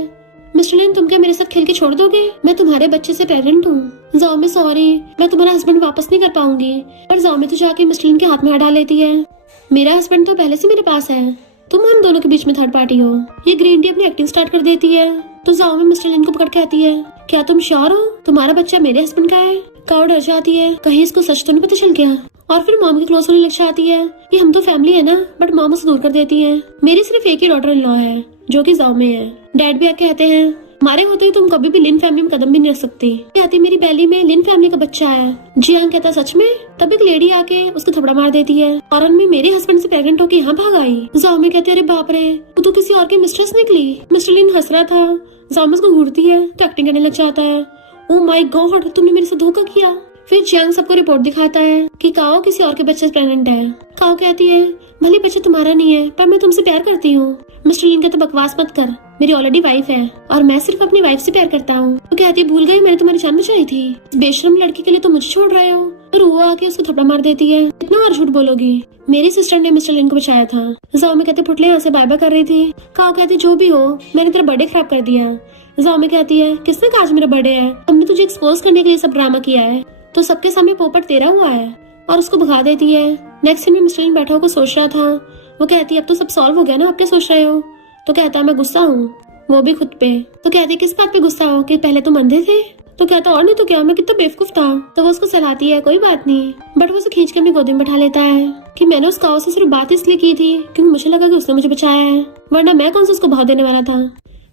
मिस्टर लिन तुम क्या मेरे साथ खेल के छोड़ दोगे? मैं तुम्हारे बच्चे से प्रेग्नेंट हूँ। जाओ में सॉरी, मैं तुम्हारा हस्बैंड वापस नहीं कर पाऊंगी। पर जाओ में तो जाके मिस्टर लिन के हाथ में हाथ डाल लेती है। मेरा हस्बैंड तो पहले से मेरे पास है, तुम हम दोनों के बीच में थर्ड पार्टी हो। ये ग्रीन टी अपनी एक्टिंग स्टार्ट कर देती है। तो जाओ में मिस्टर लिन को पकड़ के आती है, क्या तुम श्योर हो तुम्हारा बच्चा मेरे हस्बैंड का है? काओ डर जाती है कहीं इसको सच तो नहीं पता चल गया। और फिर मॉम की क्लोज होने लग जाती है। ये हम तो फैमिली है ना, बट मॉम उसे दूर कर देती है। मेरी सिर्फ एक ही डॉटर इन लॉ है जो कि जाओ में है। डैड भी आके कहते हैं हमारे होते ही तुम कभी भी लिन फैमिली में कदम भी नहीं रख सकती। कहती मेरी पहली में लिन फैमिली का बच्चा है। जियांग कहता सच में? तब एक लेडी आके उसको थपड़ा मार देती है और अनमी मेरे हस्बैंड से प्रेग्नेंट होकर यहाँ भाग आई। जाओ में कहते अरे बाप रे वो तो किसी और की मिस्ट्रेस निकली। मिस्टर लिन हंस रहा था। जाओ में उसको घूरती है तो एक्टिंग करने लग जाता है। ओ माय गॉड तुमने मेरे से धोखा किया। फिर जियांग सबको रिपोर्ट दिखाता है कि काओ किसी और के बच्चे से प्रेग्नेंट है। काओ कहती है भले बच्चे तुम्हारा नहीं है पर मैं तुमसे प्यार करती हूँ। मिस्टर लिन कहता बकवास मत कर, मेरी ऑलरेडी वाइफ है और मैं सिर्फ अपनी वाइफ से प्यार करता हूँ। तो कहती भूल गई मैंने तुम्हारी जान बचाई थी, बेशरम लड़की के लिए तो मुझे छोड़ रहे हो। तो वो आके उसको थप्पड़ मार देती है, इतना और झूठ बोलोगी, मेरी सिस्टर ने मिस्टर लिन को बचाया था। जाओ में कहते फुटले यहाँ से बाय बाय कर रही थी। काओ कहती जो भी हो मैंने तेरा बर्थडे खराब कर दिया। जाओ में कहती है किसने कहा आज मेरा बर्थडे है, हमने तुझे एक्सपोज करने के लिए सब ड्रामा किया है, तो सबके सामने पोपट तेरा हुआ है। और उसको भगा देती है। नेक्स्ट दिन में मिस्टर लिन बैठा होकर सोच रहा था। वो कहती है अब तो सब सॉल्व हो गया ना, अब क्या सोच रहे हो? तो कहता है मैं गुस्सा हूँ, वो भी खुद पे। तो कहती किस बात पे गुस्सा हो कि पहले तुम अंधे थे? तो कहता और नहीं तो क्या, मैं कितना बेवकूफ था। तो वो उसको सलाहती है कोई बात नहीं, बट वो उसे खींच के अपनी गोदी में बैठा लेता है कि मैंने उस काओ से सिर्फ बात इसलिए की थी क्योंकि मुझे लगा कि उसने मुझे बचाया है, वरना मैं कौन सा उसको भाव देने वाला था।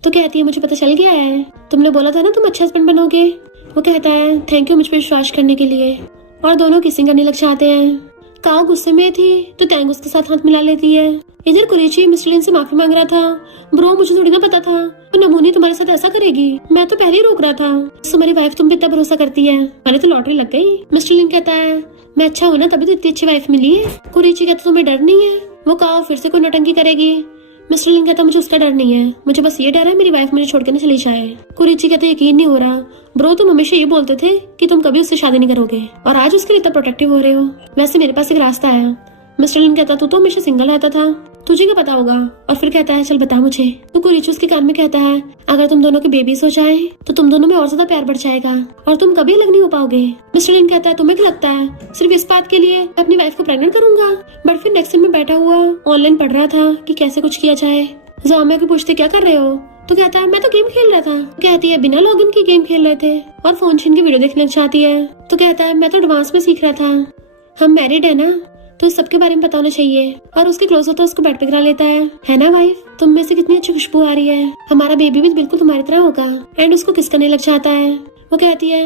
तो कहती है मुझे पता चल गया है, तुमने बोला था ना तुम अच्छा हस्बैंड बनोगे। वो कहता है थैंक यू मुझ पर विश्वास करने के लिए। और दोनों किसिंग करने लग जाते हैं। काओ गुस्से में थी तो टैंग उसके साथ हाथ मिला लेती है। इधर कुरेची मिस्टर लिन से माफी मांग रहा था। ब्रो मुझे थोड़ी ना पता था तो नमूनी तुम्हारे साथ ऐसा करेगी, मैं तो पहले ही रोक रहा था। तुम्हारी वाइफ तुम पे इतना भरोसा करती है, मैंने तो लॉटरी लग गई। मिस्टर लिन कहता है मैं अच्छा हूँ ना तभी तो इतनी अच्छी वाइफ मिली है। कुरेची कहता तुम्हें डर नहीं है? वो काओ फिर से कोई नौटंकी करेगी। मिस्टर लिन कहता मुझे उसका डर नहीं है, मुझे बस ये डर है मेरी वाइफ मुझे छोड़ के ना चली जाए। कुरेची कहता यकीन नहीं हो रहा ब्रो, तुम हमेशा ये बोलते थे कि तुम कभी उससे शादी नहीं करोगे और आज उसके लिए इतना प्रोटेक्टिव हो रहे हो। वैसे मेरे पास एक रास्ता है। मिस्टर लिन कहता तू तो हमेशा सिंगल रहता था, तुझे क्या पता होगा? और फिर कहता है चल बता मुझे। तो कुरेची उसके कान में कहता है अगर तुम दोनों के बेबीज हो जाए तो तुम दोनों में और ज्यादा प्यार बढ़ जाएगा और तुम कभी अलग नहीं हो पाओगे। मिस्टर लिन कहता है तुम्हें क्या लगता है सिर्फ इस बात के लिए मैं अपनी वाइफ को प्रेग्नेंट करूंगा? बट फिर नेक्स्ट दिन में बैठा हुआ ऑनलाइन पढ़ रहा था कि कैसे कुछ किया जाए। जामिया को पूछते क्या कर रहे हो? तो कहता है मैं तो गेम खेल रहा था। कहती है बिना लॉगिन की गेम खेल रहे थे और फोन छीन की वीडियो देखने लग जाती है। तो कहता है मैं तो एडवांस में सीख रहा था, हम मैरिड है ना तो इस सबके बारे में पता होना चाहिए। और उसके क्लोज होता है उसको बेड पे गिरा लेता है ना वाइफ तुम में से कितनी अच्छी खुशबू आ रही है, हमारा बेबी भी बिल्कुल तुम्हारी तरह होगा। एंड उसको किस करने लग जाता है। वो कहती है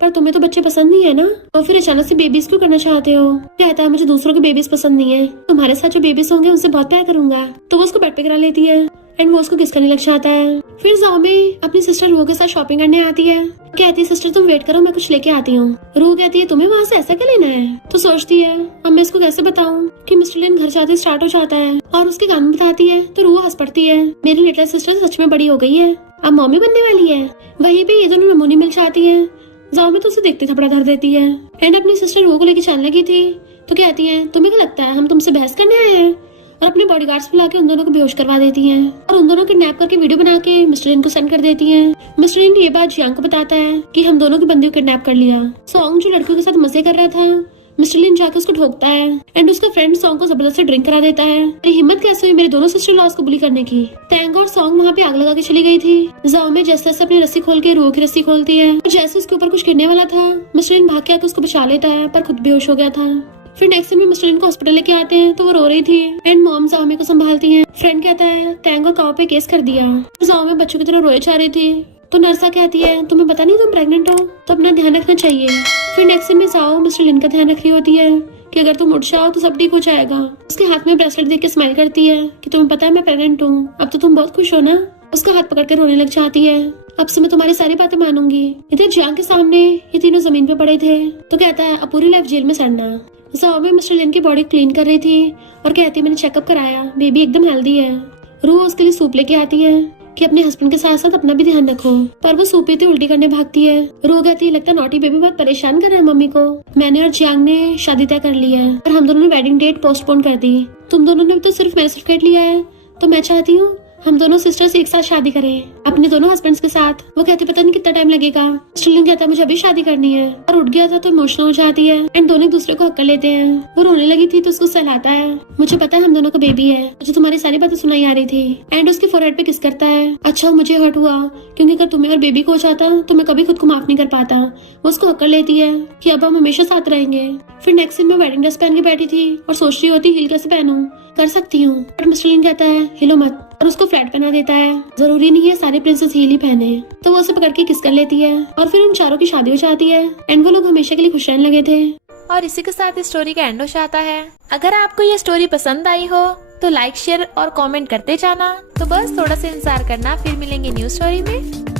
पर तुम्हें तो बच्चे पसंद नहीं है ना, और फिर अचानक से बेबीज क्यों करना चाहते हो? कहता है मुझे दूसरों के बेबीज पसंद नहीं है, तुम्हारे साथ जो बेबीज होंगे उनसे बहुत प्यार करूंगा। तो वो उसको बेड पे करा लेती है एंड वो उसको किस करने लग जाता है। फिर जाओमे अपनी सिस्टर रू के साथ शॉपिंग करने आती है। कहती है सिस्टर तुम वेट करो, मैं कुछ लेके आती हूँ। रू कहती है तुम्हें वहाँ से ऐसा क्या लेना है? तो सोचती है अब मैं इसको कैसे बताऊँ कि मिस्टर लिन घर जाते स्टार्ट हो जाता है, और उसके कान में बताती है तो रू हंस पड़ती है। मेरी लिटिल सिस्टर सच में बड़ी हो गई है, अब मम्मी बनने वाली है। वहीं पे ये दोनों नमूनी मिल जाती है। जाओमे तो उसे देखते थपड़ा धर देती है एंड अपनी सिस्टर रू को लेके चलने लगी थी तो कहती है तुम्हें क्या लगता है हम तुमसे बहस करने आए हैं? और अपने बॉडीगार्ड्स बुला के उन दोनों को बेहोश करवा देती हैं और उन दोनों को किडनैप करके वीडियो बना के मिस्टर लिन को सेंड कर देती हैं। मिस्टर लिन ये बात जियांग को बताता है कि हम दोनों की बंदी को किडनैप कर लिया। सॉन्ग जो लड़कियों के साथ मजे कर रहा था, मिस्टर लिन जाके उसको ठोकता है एंड उसका फ्रेंड सॉन्ग को जबरदस्ती ड्रिंक करा देता है। मेरी हिम्मत कैसे हुई मेरे दोनों सिस्टर लॉस को बुली करने की? टैंगो और सॉन्ग वहाँ पे आग लगा के चली गई थी। जाओमे जैसे जैसे अपनी रस्सी खोल के रू की रस्सी खोलती है और जैसे उसके ऊपर कुछ गिरने वाला था, मिस्टर लिन भाग के आके उसको बचा लेता है पर खुद बेहोश हो गया था। फिर नेक्स्ट टाइम मिस्टर लिन को हॉस्पिटल लेके आते हैं तो वो रो रही थी एंड मॉम जाओमे को संभालती हैं। फ्रेंड कहता है टैंगो काओ पे केस कर दिया। जाओमे बच्चों की तरह रोए जा रही थी तो नर्सा कहती है तुम्हें पता नहीं तुम प्रेग्नेंट हो तो अपना ध्यान रखना चाहिए। फिर नेक्स्ट टाइम में जाओ मिस्टर लिन का ध्यान रख रही होती है कि अगर तुम उठ जाओ तो सब ठीक हो जाएगा। उसके हाथ में ब्रेसलेट देख के स्माइल करती है कि तुम्हें पता है मैं प्रेग्नेंट हूँ, अब तो तुम बहुत खुश हो ना। उसका हाथ पकड़ के रोने लग जाती है, अब से मैं तुम्हारी सारी बातें मानूंगी। इधर जियांग के सामने ये तीनों जमीन पे पड़े थे तो कहता है अब पूरी लाइफ जेल में सड़ना। जाओमे मिस्टर लिन की बॉडी क्लीन कर रही थी और कहती है मैंने चेकअप कराया, बेबी एकदम हेल्दी है। रू उसके लिए सूप लेके आती है कि अपने हस्बैंड के साथ साथ अपना भी ध्यान रखो, पर वो सूप पीते उल्टी करने भागती है। रू कहती है लगता है नॉटी बेबी बहुत परेशान कर रहा है मम्मी को। मैंने और जियांग ने शादी तय कर ली है और हम दोनों ने वेडिंग डेट पोस्टपोन कर दी। तुम दोनों ने तो सिर्फ मेरा सर्टिफिकेट लिया है तो मैं चाहती हूँ हम दोनों सिस्टर्स एक साथ शादी करें अपने दोनों हस्बैंड्स के साथ। वो कहती पता नहीं कितना टाइम लगेगा। मिस्टर लिन कहता है मुझे अभी शादी करनी है और उठ गया था तो इमोशनल हो जाती है एंड दोनों एक दूसरे को हक कर लेते हैं। वो रोने लगी थी तो उसको सहलाता है, मुझे पता है हम दोनों का बेबी है, मुझे तुम्हारी सारी बातें सुनाई आ रही थी। एंड उसकी फोरहेड पे किस करता है। अच्छा मुझे हर्ट हुआ क्योंकि अगर तुम्हें और बेबी को हो जाता तो मैं कभी खुद को माफ नहीं कर पाता। वो उसको हक कर लेती है कि अब हम हमेशा साथ रहेंगे। फिर नेक्स्ट दिन में वेडिंग ड्रेस पहन के बैठी थी और सोच रही होती हील कैसे पहनूं, कर सकती हूँ। बट मिस्टर लिन कहता है हिलो मत और उसको फ्लैट पहना देता है, जरूरी नहीं है सारे प्रिंसेस हील ही पहने। तो वो उसे पकड़ के किस कर लेती है और फिर उन चारों की शादी हो जाती है एंड वो लोग हमेशा के लिए खुश रहने लगे थे। और इसी के साथ इस स्टोरी का एंड हो जाता है। अगर आपको ये स्टोरी पसंद आई हो तो लाइक शेयर और कमेंट करते जाना। तो बस थोड़ा सा इंतजार करना, फिर मिलेंगे न्यू स्टोरी में।